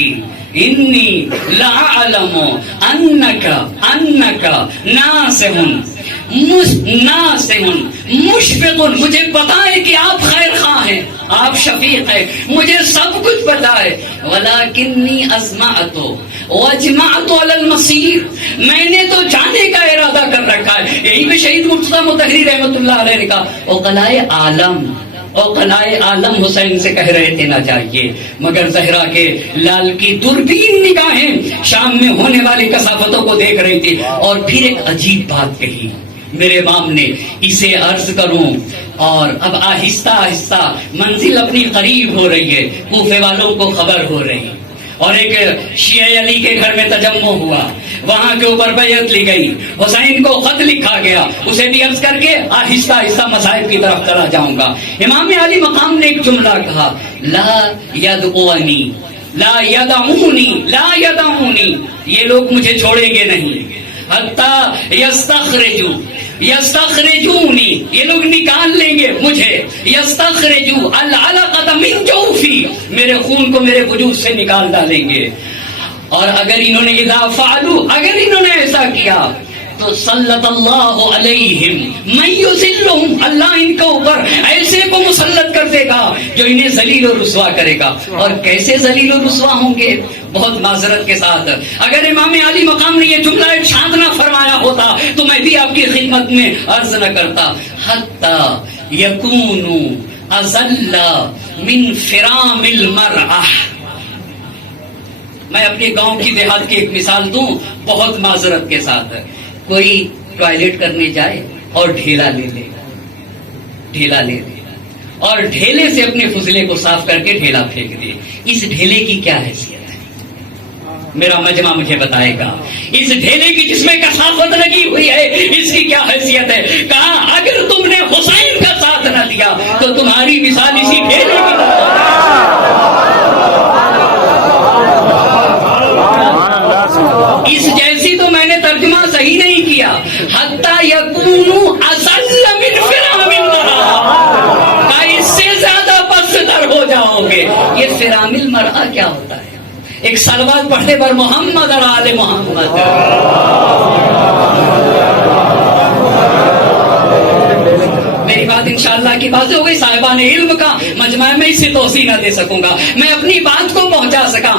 انی لأعلم انک ناصح مشفق، مجھے پتا ہے کہ آپ خیر خواہ ہیں، آپ شفیق ہیں، مجھے سب کچھ پتا ہے، ولکنی اسمعت واجمعت علی المصیر، میں نے تو جانے کا ارادہ کر رکھا ہے۔ یہی پہ شہید مرتضیٰ مطہری رحمۃ اللہ علیہ نے کہا عقلائے عالم حسین سے کہہ رہے تھے نہ جائیے، مگر زہرا کے لال کی دوربین نگاہیں شام میں ہونے والی کثافتوں کو دیکھ رہی تھی، اور پھر ایک عجیب بات کہی میرے امام نے، اسے عرض کروں، اور اب آہستہ آہستہ منزل اپنی قریب ہو رہی ہے، کوفے والوں کو خبر ہو رہی، اور ایک شیعہ علی کے گھر میں تجمع ہوا، وہاں کے اوپر بیعت لی گئی، حسین کو خط لکھا گیا، اسے بھی عرض کر کے آہستہ آہستہ مذاہب کی طرف چلا جاؤں گا۔ امام علی مقام نے ایک جملہ کہا لا یدعونی لا یدعونی لا یدعونی، یہ لوگ مجھے چھوڑیں گے نہیں، حتی یستخرجونی، یہ لوگ نکال لیں گے مجھے، یستخرجو العلقۃ من جوفی، میرے خون کو میرے وجود سے نکال ڈالیں گے، اور اگر انہوں نے اذا فعلوا، اگر انہوں نے ایسا کیا تو سلط اللہ علیہم من یذلہم، اللہ ان کے اوپر ایسے کو مسلط کر دے گا جو انہیں ذلیل و رسوا کرے گا۔ اور کیسے ذلیل و رسوا ہوں گے؟ بہت معذرت کے ساتھ، اگر امام علی مقام نے یہ جملہ ارشاد نہ فرمایا ہوتا تو میں بھی آپ کی خدمت میں عرض نہ کرتا، حتی یکونوا اذل من فرام المرأہ۔ میں اپنے گاؤں کی دیہات کی ایک مثال دوں بہت معذرت کے ساتھ، کوئی ٹوائلٹ کرنے جائے اور ڈھیلا لے لے اور ڈھیلے سے اپنے فضلے کو صاف کر کے ڈھیلا پھینک دے، اس ڈھیلے کی کیا حیثیت ہے؟ میرا مجمع مجھے بتائے گا، اس ڈھیلے کی جس میں کثافت لگی ہوئی ہے اس کی کیا حیثیت ہے؟ کہا اگر تم نے حسین کا ساتھ نہ دیا تو تمہاری مثال اسی ڈھیلے کی اس جیسی تو میں نے ترجمہ صحیح نہیں کیا، حتی یکونوا اذل من فرام المرأہ، اس سے زیادہ پست تر ہو جاؤ گے۔ یہ فرام المرأہ کیا ہوتا ہے؟ ایک صلوات پڑھنے پر محمد اور آل محمد۔ میری بات انشاءاللہ کی باتیں ہو گئی، صاحبان علم کا مجمع میں اس سے توسیع نہ دے سکوں گا، میں اپنی بات کو پہنچا سکا،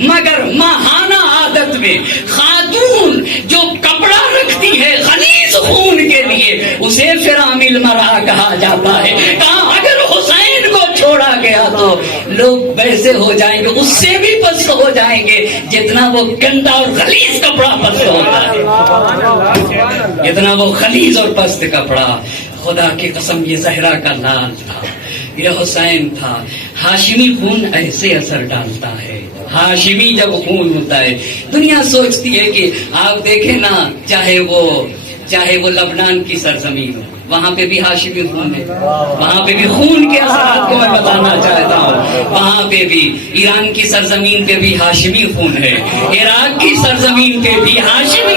مگر ماہانہ عادت میں خاتون جو کپڑا رکھتی ہے خلیص خون کے لیے اسے فرام المرأہ کہا جاتا ہے۔ کہاں اگر حسین کو چھوڑا گیا تو لوگ ویسے ہو جائیں گے، اس سے بھی پست ہو جائیں گے جتنا وہ گندا اور خلیص کپڑا پست ہوتا ہے، جتنا وہ خلیص اور پست کپڑا۔ خدا کی قسم یہ زہرا کا لال تھا، یہ حسین تھا۔ ہاشمی خون ایسے اثر ڈالتا ہے، ہاشمی جب خون ہوتا ہے، دنیا سوچتی ہے کہ آپ دیکھیں نا، چاہے وہ لبنان کی سرزمین ہو، وہاں پہ بھی ہاشمی خون ہے، وہاں پہ بھی خون کے اثرات کو میں بتانا چاہتا ہوں، وہاں پہ بھی ایران کی سرزمین پہ بھی ہاشمی خون ہے، عراق کی سرزمین پہ بھی ہاشمی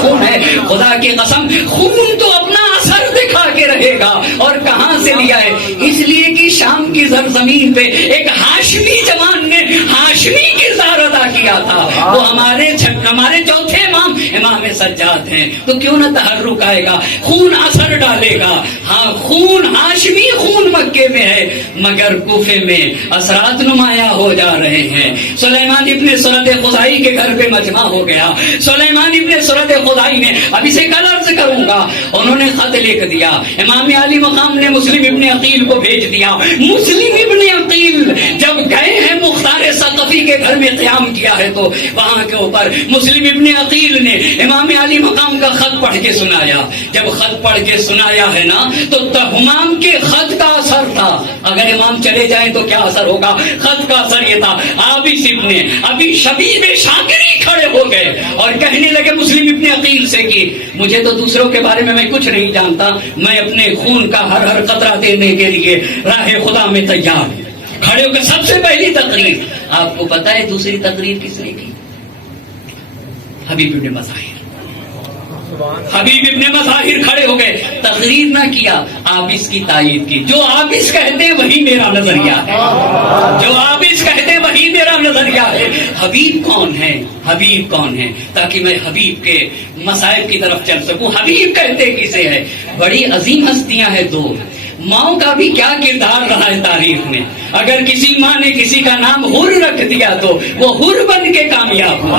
خون ہے۔ خدا کی قسم خون تو اپنا اثر دکھا کے رہے گا، اور کہاں سے لیا ہے؟ اس لیے کہ شام کی سرزمین پہ ایک ہاشمی جوان نے ہاشمی کردار ادا کیا تھا، وہ ہمارے چوتھے امام سجاد ہیں، تو کیوں نہ تحرک آئے گا، خون اثر ڈالے گا۔ ہاں خون ہاشمی خون مکے میں ہے، مگر کوفے میں اثرات نمایاں ہو جا رہے ہیں۔ سلیمان ابن سرد خدائی کے گھر پہ مجمع ہو گیا، سلیمان ابن سرد خدائی نے، اب اسے کل عرض کروں گا، انہوں نے خط لکھ دیا، امام علی مقام نے مسلم ابن عقیل کو بھیج دیا۔ مسلم ابن عقیل جب گئے ہیں مختار ثقفی علی کے گھر میں قیام کیا ہے تو وہاں کے اوپر مسلم ابن عقیل نے امام علی مقام کا خط پڑھ کے سنایا. جب خط پڑھ کے سنایا ہے نا تو ہمام کے خط کا اثر تھا. اگر امام چلے جائیں تو کیا اثر ہوگا؟ خط کا اثر یہ تھا. عابس ابن ابھی شبیب شاکری کھڑے ہو گئے اور کہنے لگے مسلم ابن عقیل سے کہ مجھے تو دوسروں کے بارے میں کچھ نہیں جانتا, میں اپنے خون کا ہر قطرہ دینے کے لیے راہ خدا میں تیار ہوں. کھڑے ہو کے سب سے پہلی تقریر, آپ کو پتا ہے دوسری تقریر کس نے کی؟ حبیب ابن مظاہر. حبیب ابن مظاہر کھڑے ہو گئے, تقریر نہ کیا, عابس کی تائید کی. جو عابس کہتے ہیں وہی میرا نظریہ ہے, جو عابس کہتے ہیں وہی میرا نظریہ ہے. حبیب کون ہے؟ حبیب کون ہے؟ تاکہ میں حبیب کے مصائب کی طرف چل سکوں. حبیب کہتے کسے ہے؟ بڑی عظیم ہستیاں ہیں دو. ماؤں کا بھی کیا کردار رہا ہے تاریخ میں. اگر کسی ماں نے کسی کا نام حر رکھ دیا تو وہ حر بن کے کامیاب ہوا,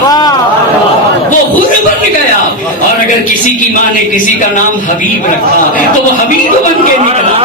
وہ حر بن گیا. اور اگر کسی کی ماں نے کسی کا نام حبیب رکھا تو وہ حبیب بن کے نکلا,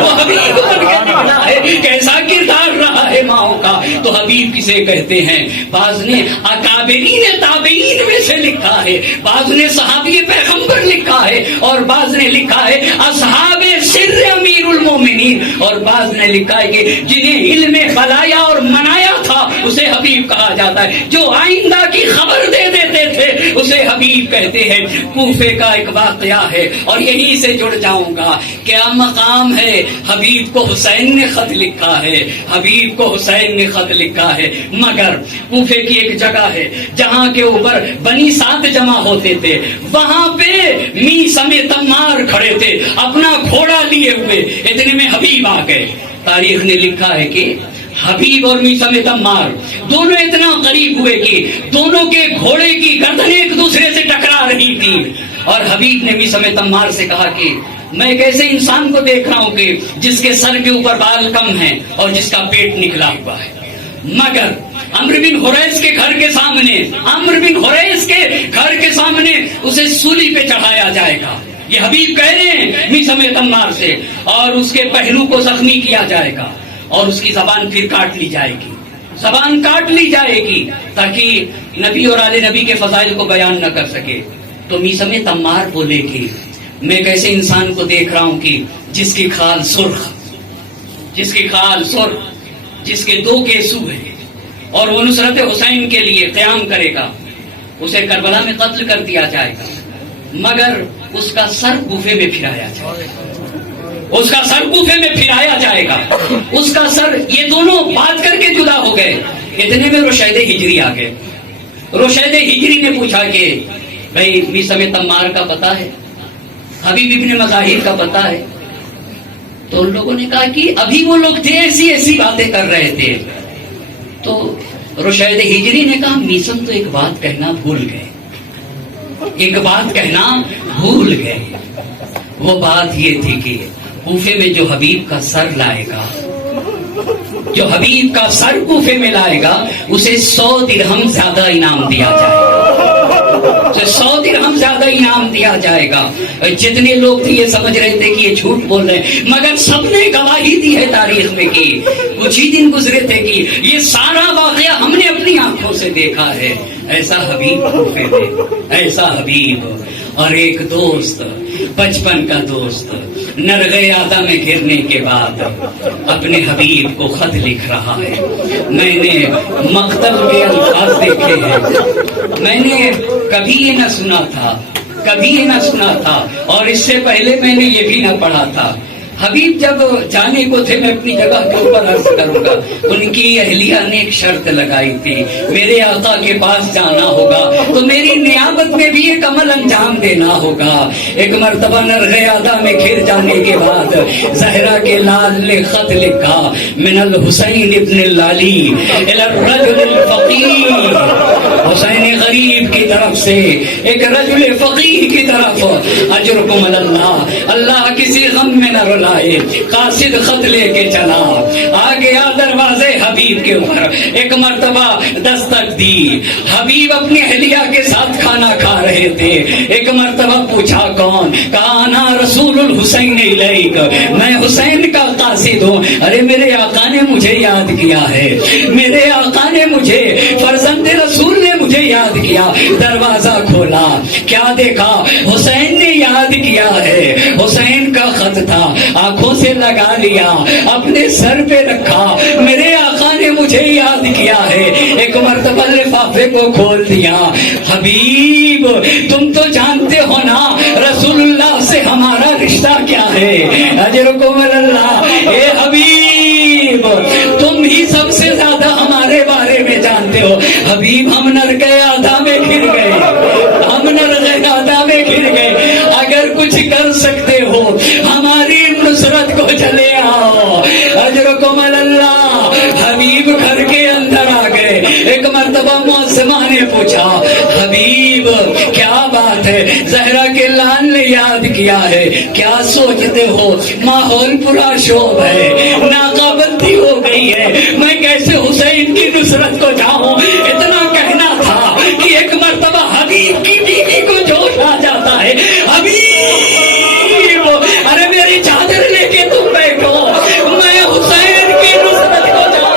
وہ حبیب بن کے نکلا ہے. کیسا کردار رہا ہے ماؤں کا. تو حبیب کسے کہتے ہیں؟ بعض نے اکابرین تابعین میں سے لکھا ہے, بعض نے صحابی پیغمبر لکھا ہے, اور بعض نے لکھا ہے اصحاب سر امیر المومنین, اور بعض نے لکھا ہے کہ جنہیں علم بلایا اور منایا تھا اسے حبیب کہا جاتا ہے. جو آئندہ کی خبر دے دیتے تھے اسے حبیب کہتے ہیں. کوفے کا ایک واقعہ ہے اور یہیں سے جڑ جاؤں گا. کیا مقام ہے؟ حبیب کو حسین نے خط لکھا ہے, حبیب کو حسین نے خط لکھا ہے. مگر کوفے کی ایک جگہ ہے جہاں کے اوپر بنی سات جمع ہوتے تھے, وہاں پہ میثم تمار کھڑے تھے اپنا گھوڑا لیے ہوئے. اتنے میں حبیب آ گئے. تاریخ نے لکھا ہے کہ حبیب اور میثم تمار دونوں اتنا قریب ہوئے کہ دونوں کے گھوڑے کی گردنیں ایک دوسرے سے ٹکرا رہی تھی. اور حبیب نے میثم تمار سے کہا کہ میں ایک ایسے انسان کو دیکھ رہا ہوں کہ جس کے سر کے اوپر بال کم ہیں اور جس کا پیٹ نکلا ہوا ہے, مگر عمرو بن حریث کے گھر کے سامنے, عمرو بن حریث کے گھر کے سامنے اسے سولی پہ چڑھایا جائے گا. یہ حبیب کہہ رہے ہیں میثم تمار سے, اور اس کے پہلو کو زخمی کیا جائے گا اور اس کی زبان پھر کاٹ لی جائے گی, زبان کاٹ لی جائے گی تاکہ نبی اور آل نبی کے فضائل کو بیان نہ کر سکے. تو میثم تمار بولے کہ میں ایک ایسے انسان کو دیکھ رہا ہوں کہ جس کی کھال سرخ, جس کی کھال سرخ, جس کے دو گیسو ہیں, اور وہ نصرت حسین کے لیے قیام کرے گا. اسے کربلا میں قتل کر دیا جائے گا, مگر اس کا سر کوفے میں پھرایا جائے گا, اس کا سر کوفے میں پھرایا جائے گا, اس کا سر. یہ دونوں بات کر کے جدا ہو گئے. اتنے میں رشید ہجری آ گئے. رشید ہجری نے پوچھا کہ بھائی میثم تمار کا پتہ ہے, حبیب ابن مظاہر کا پتہ ہے؟ تو ان لوگوں نے کہا کہ ابھی وہ لوگ تھے ایسی ایسی باتیں کر رہے تھے. تو رشید ہجری نے کہا میثم تو ایک بات کہنا بھول گئے, ایک بات کہنا بھول گئے. وہ بات یہ تھی کہ کوفے میں جو حبیب کا سر لائے گا, جو حبیب کا سر کوفے میں لائے گا اسے 100 درہم زیادہ انعام دیا جائے گا, 100 درہم زیادہ انعام دیا جائے گا. جتنے لوگ تھے یہ سمجھ رہے تھے کہ یہ جھوٹ بول رہے ہیں, مگر سب نے گواہی دی ہے تاریخ میں کہ کچھ ہی دن گزرے تھے کہ یہ سارا واقعہ ہم نے اپنی آنکھوں سے دیکھا ہے. ایسا حبیب کوفے میں, ایسا حبیب. اور ایک دوست, بچپن کا دوست, نرغے آدھا میں گرنے کے بعد اپنے حبیب کو خط لکھ رہا ہے. میں نے مقتل کے الفاظ دیکھے ہیں, میں نے کبھی یہ نہ سنا تھا, کبھی یہ نہ سنا تھا, اور اس سے پہلے میں نے یہ بھی نہ پڑھا تھا. حبیب جب جانے کو تھے, میں اپنی جگہ کے اوپر عرض کروں گا, ان کی اہلیہ نے ایک شرط لگائی تھی, میرے آقا کے پاس جانا ہوگا تو میری نیابت میں بھی ایک عمل انجام دینا ہوگا. ایک مرتبہ نرغے آدھا میں گھر جانے کے بعد زہرا کے لال نے خط لکھا, من الحسین ابن العلی الی الرجل الفقیر, حسین غریب کی طرف سے ایک رجل فقیر کی طرف, اجرکم اللہ, اللہ کسی غم میں نہ رلا, قاصد خط لے کے چلا, آ گیا دروازے حبیب کے اوپر, ایک مرتبہ دستک دی. حبیب اپنی اہلیہ کے ساتھ کھانا کھا رہے تھے. ایک مرتبہ پوچھا کون؟ کہا انا رسول الحسین الیک, میں حسین کا قاصد ہوں. ارے میرے آقا نے مجھے یاد کیا ہے، میرے آقا نے مجھے، فرزند رسول نے مجھے یاد کیا، دروازہ کھولا، کیا دیکھا؟ حسین نے یاد کیا ہے، حسین کا خط تھا، آنکھوں سے لگا لیا، اپنے سر پہ رکھا، میرے آقا نے مجھے یاد کیا ہے، ایک مرتبہ لفافے کو کھول دیا، حبیب تم تو جانتے ہو نا رسول اللہ سے ہمارا رشتہ کیا ہے، اجرکم اللہ، اے حبیب تم ہی سب سے زیادہ ہمارے بارے میں جانتے ہو، حبیب ہم نر گئے آدھا میں گر گئے، ہم نر گئے آدھا میں گر گئے، اگر کچھ کر سکتے ہو ہماری نصرت کو چلے آؤ، اجرکم اللہ، حبیب گھر کے اندر آ گئے، ایک مرتبہ معصمہ نے پوچھا حبیب کیا بات ہے، زہرا کے لال نے یاد کیا ہے، کیا سوچتے ہو؟ ماحول پورا شوب ہے، ناقابندی ہو گئی ہے، میں کیسے حسین کی نصرت کو جاؤں؟ اتنا کہنا تھا کہ ایک مرتبہ حبیب کی بیوی کو جوش آ جاتا ہے، حبیب ارے میری چادر لے کے تم بیٹھو، میں حسین کی نصرت کو جاؤں،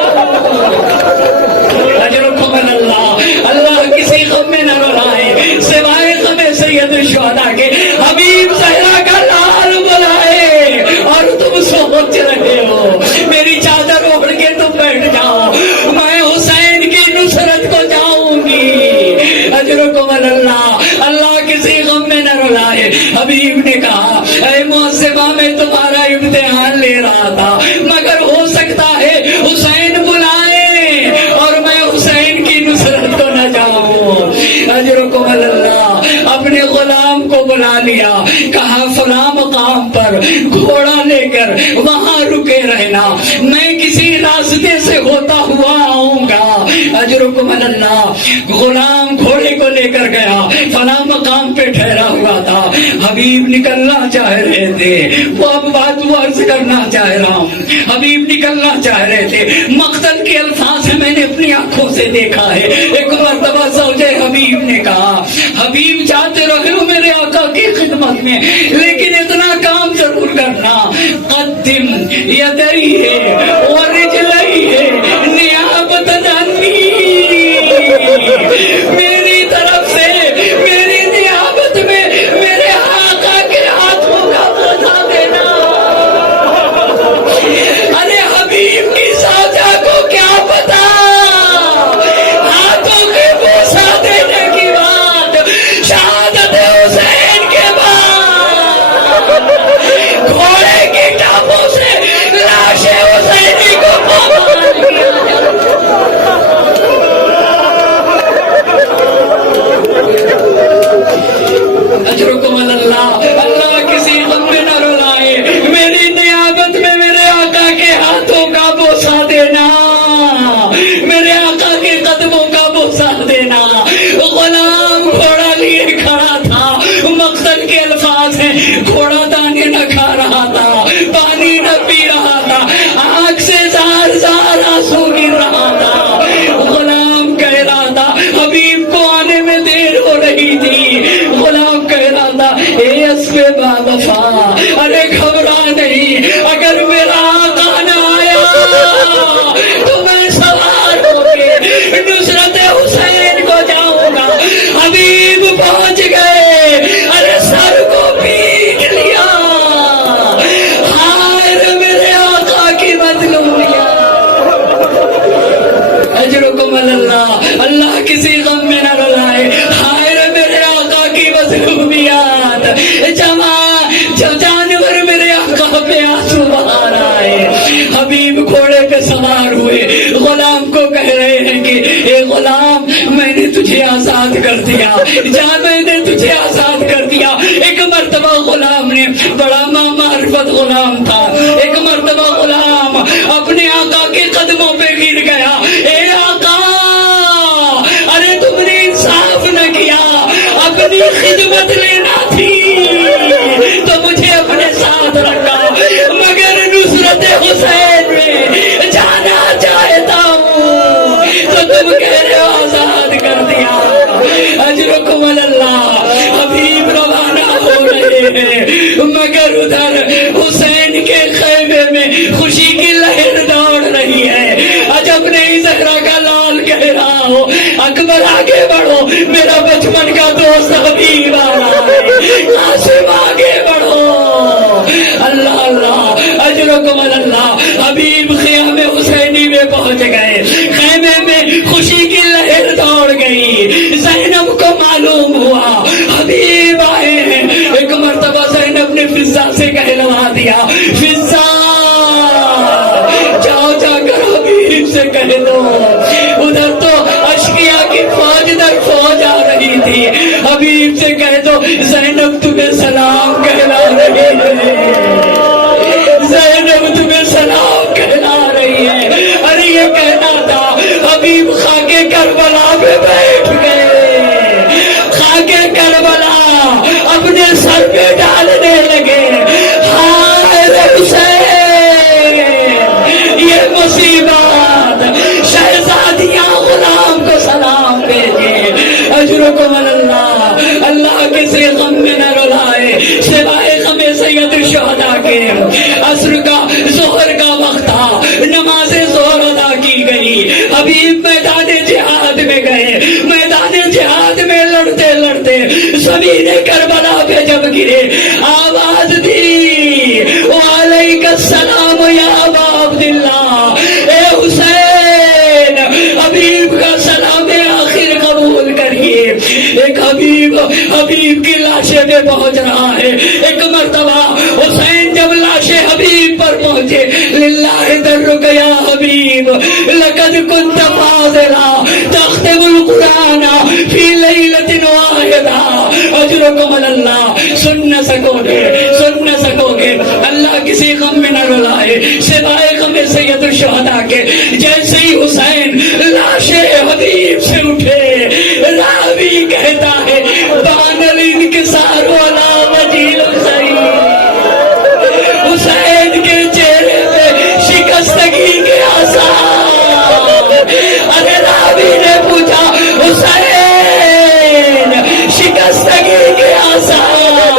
اجرکم اللہ، اللہ کسی غم میں نہ رلائے سوائے غم سید الشہداء کے، حبیب زہرا کا لال بلائے اور تم سوچ رہے ہو میری چادر اوڑھ کے تم بیٹھ جاؤ، میں حسین کی نصرت کو جاؤں گی، اجرکم اللہ، اللہ کسی غم میں نہ رلائے، حبیب نے کہا اے معصمہ میں تمہارا امتحان لے رہا تھا، مگر ہو سکتا ہے حسین بلائے اور میں حسین کی نصرت کو نہ جاؤں، اجرکم اللہ، اپنے غلام کو بلا لیا، کہا فلاں مقام پر گھوڑا لے کر وہاں رکے رہنا، میں کسی راستے سے ہوتا ہوا آؤں گا، اجرکم اللہ، غلام گھوڑے کو لے کر گیا، فلاں مقام پہ ٹھہرا ہوا تھا، حبیب نکلنا چاہ رہے تھے، وہ اب بات عرض کرنا چاہ رہا ہوں، حبیب نکلنا چاہ رہے تھے، مقتل کے الفاظ میں نے اپنی آنکھوں سے دیکھا ہے، ایک مرتبہ زوجہ حبیب نے کہا حبیب جاتے رہو میرے آقا کی خدمت میں، لیکن اتنا کام ضرور کرنا، قدم یدیہ ورجلیہ نیابۃ عنی، میری طرف سے میری نیابت میں میرے آقا کے ہاتھوں کا بوسہ دینا، ارے حبیب کی زوجہ کو کیا پتا ہاتھوں کے بوسہ دینے کی بات شہادت حسین کے بعد گھوڑے کی ٹاپوں سے لاش حسینی کو پامال کیا اجرکم اللہ، اللہ کسی غم میں نہ رلائے، میری نیابت میں میرے آقا کے ہاتھوں کا بوسہ دینا، میرے آقا کے قدموں کا بوسہ دینا، غلام گھوڑا لیے کھڑا تھا، مقتل کے الفاظ ہیں، گھوڑا دانے نہ کھا رہا تھا، پانی نہ پی رہا تھا، آنکھ سے زار زار آنسو گر رہا تھا، غلام کہہ رہا تھا حبیب کو آنے میں دیر ہو رہی تھی، غلام کہہ رہا تھا اے اسب باوفا، ارے گھبرا نہیں، اگر میرا آقا نہ آیا تو میں سوار ہو کے نصرت حسین کو جاؤں گا، حبیب پہنچ گئے، ارے سر کو پیٹ لیا، ہائے میرے آقا کی مظلومیت، اجرکم اللہ، اللہ کسی غم میں نہ رلائے، ہائے میرے آقا کی مظلومیات، جب جانور میرے آقا پہ آنسو بہا رہا ہے، حبیب گھوڑے پہ سوار ہوئے، غلام کو کہہ رہے ہیں کہ اے غلام میں نے تجھے آزاد کر دیا، جا میں نے تجھے آزاد کر دیا، ایک مرتبہ غلام نے، بڑا معرفت غلام تھا، ایک مرتبہ غلام اپنے آقا کے قدموں پہ گر گیا، اے آقا ارے تم نے انصاف نہ کیا، اپنی خدمت لینا تھی تو مجھے اپنے ساتھ رکھا، مگر نصرت حسین میں جانا چاہتا ہوں تو تم کہہ رہے ہو آزاد کر دیا، اجرکم اللہ، حبیب روانہ ہو رہے ہیں، مگر ادھر حسین کے خیمے میں خوشی کی لہر دوڑ رہی ہے، اپنے ہی زہرا کا لال کہہ رہا ہو اکبر آگے بڑھو، میرا بچپن کا دوست حبیب آ رہا ہے، قاسم آگے بڑھو۔ اللہ اللہ اجرکم اللہ۔ حبیب خیام حسینی میں پہنچ گئے، خیمے میں خوشی کی لہر دوڑ گئی۔ زینب کو معلوم ہوا حبیب آئے ہیں۔ ایک مرتبہ زینب نے فضا سے کہلوا دیا، فضا جاؤ جا کر حبیب سے کہہ دو۔ ادھر تو اشقیا کی فوج در فوج آ رہی تھی، حبیب سے کہہ دو زینب تمہیں سلام کہلا رہی ہے، زینب تمہیں سلام کہلا رہی ہے۔ ارے یہ کہنا تھا، حبیب خاکے کربلا پہ بیٹھ گئے، خاکے کربلا اپنے سر پہ ڈالنے لگے۔ ہائے حسین یہ مصیبت، شہزادیاں غلام کو سلام بھیجے۔ اجرکم اللہ۔ اللہ کسی غم میں نہ رلائے سوائے غم سید الشہداء کے۔ عصر کا ظہر کا وقت تھا، نماز ظہر ادا کی گئی، حبیب میدان جہاد میں گئے۔ میدان جہاد میں لڑتے لڑتے زمین کربلا پہ جب گرے، آواز دی وعلیک السلام یا ابا عبداللہ، اے حسین حبیب کا سلام آخر قبول کریے۔ ایک حبیب کی لاشیں پہ پہنچ رہا ہے۔ ایک مرتبہ حسین جب لاشیں حبیب پر پہنچے، للہ درک یا حبیب لقد كنت فاضلا تختم القرآن فی لیلۃ واحدہ۔ اجرکم اللہ۔ سن نہ سکو گے، سن نہ سکو گے۔ اللہ کسی غم میں نہ رلائے سوائے غم سید الشہداء کے۔ جیسے ہی حسین لاش حبیب سے اٹھے، راوی کہتا ہے بان الانکسار ولا وجیل حسین، حسین کے چہرے پہ شکستگی کے آثار۔ ارے راوی نے پوچھا حسین شکستگی کے آثار؟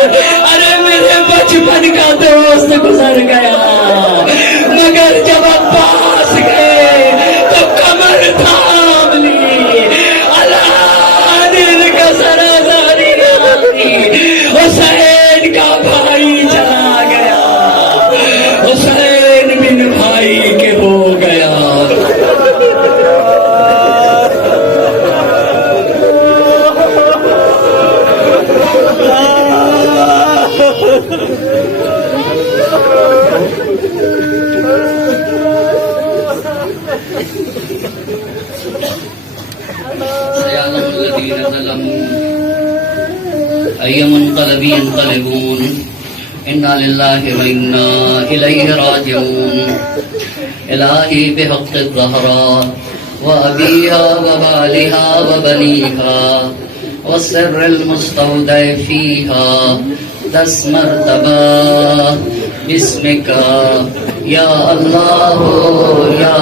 ارے میرے بچپن کا دوست گزر گیا، مگر جب عباس گئے تو کمر تھام لی، علان کا سرازاری حسین کا بھائی چلا گیا، حسین بن بھائی کے ہو گیا۔ سيعلم الذين ظلموا أي منقلب ينقلبون إنا لله وإنا إليه راجعون۔ إلهي بحق الزهراء وأبيها وبالها وبنيها والسر المستودع فيها 10 مرتبہ بسمك يا الله يا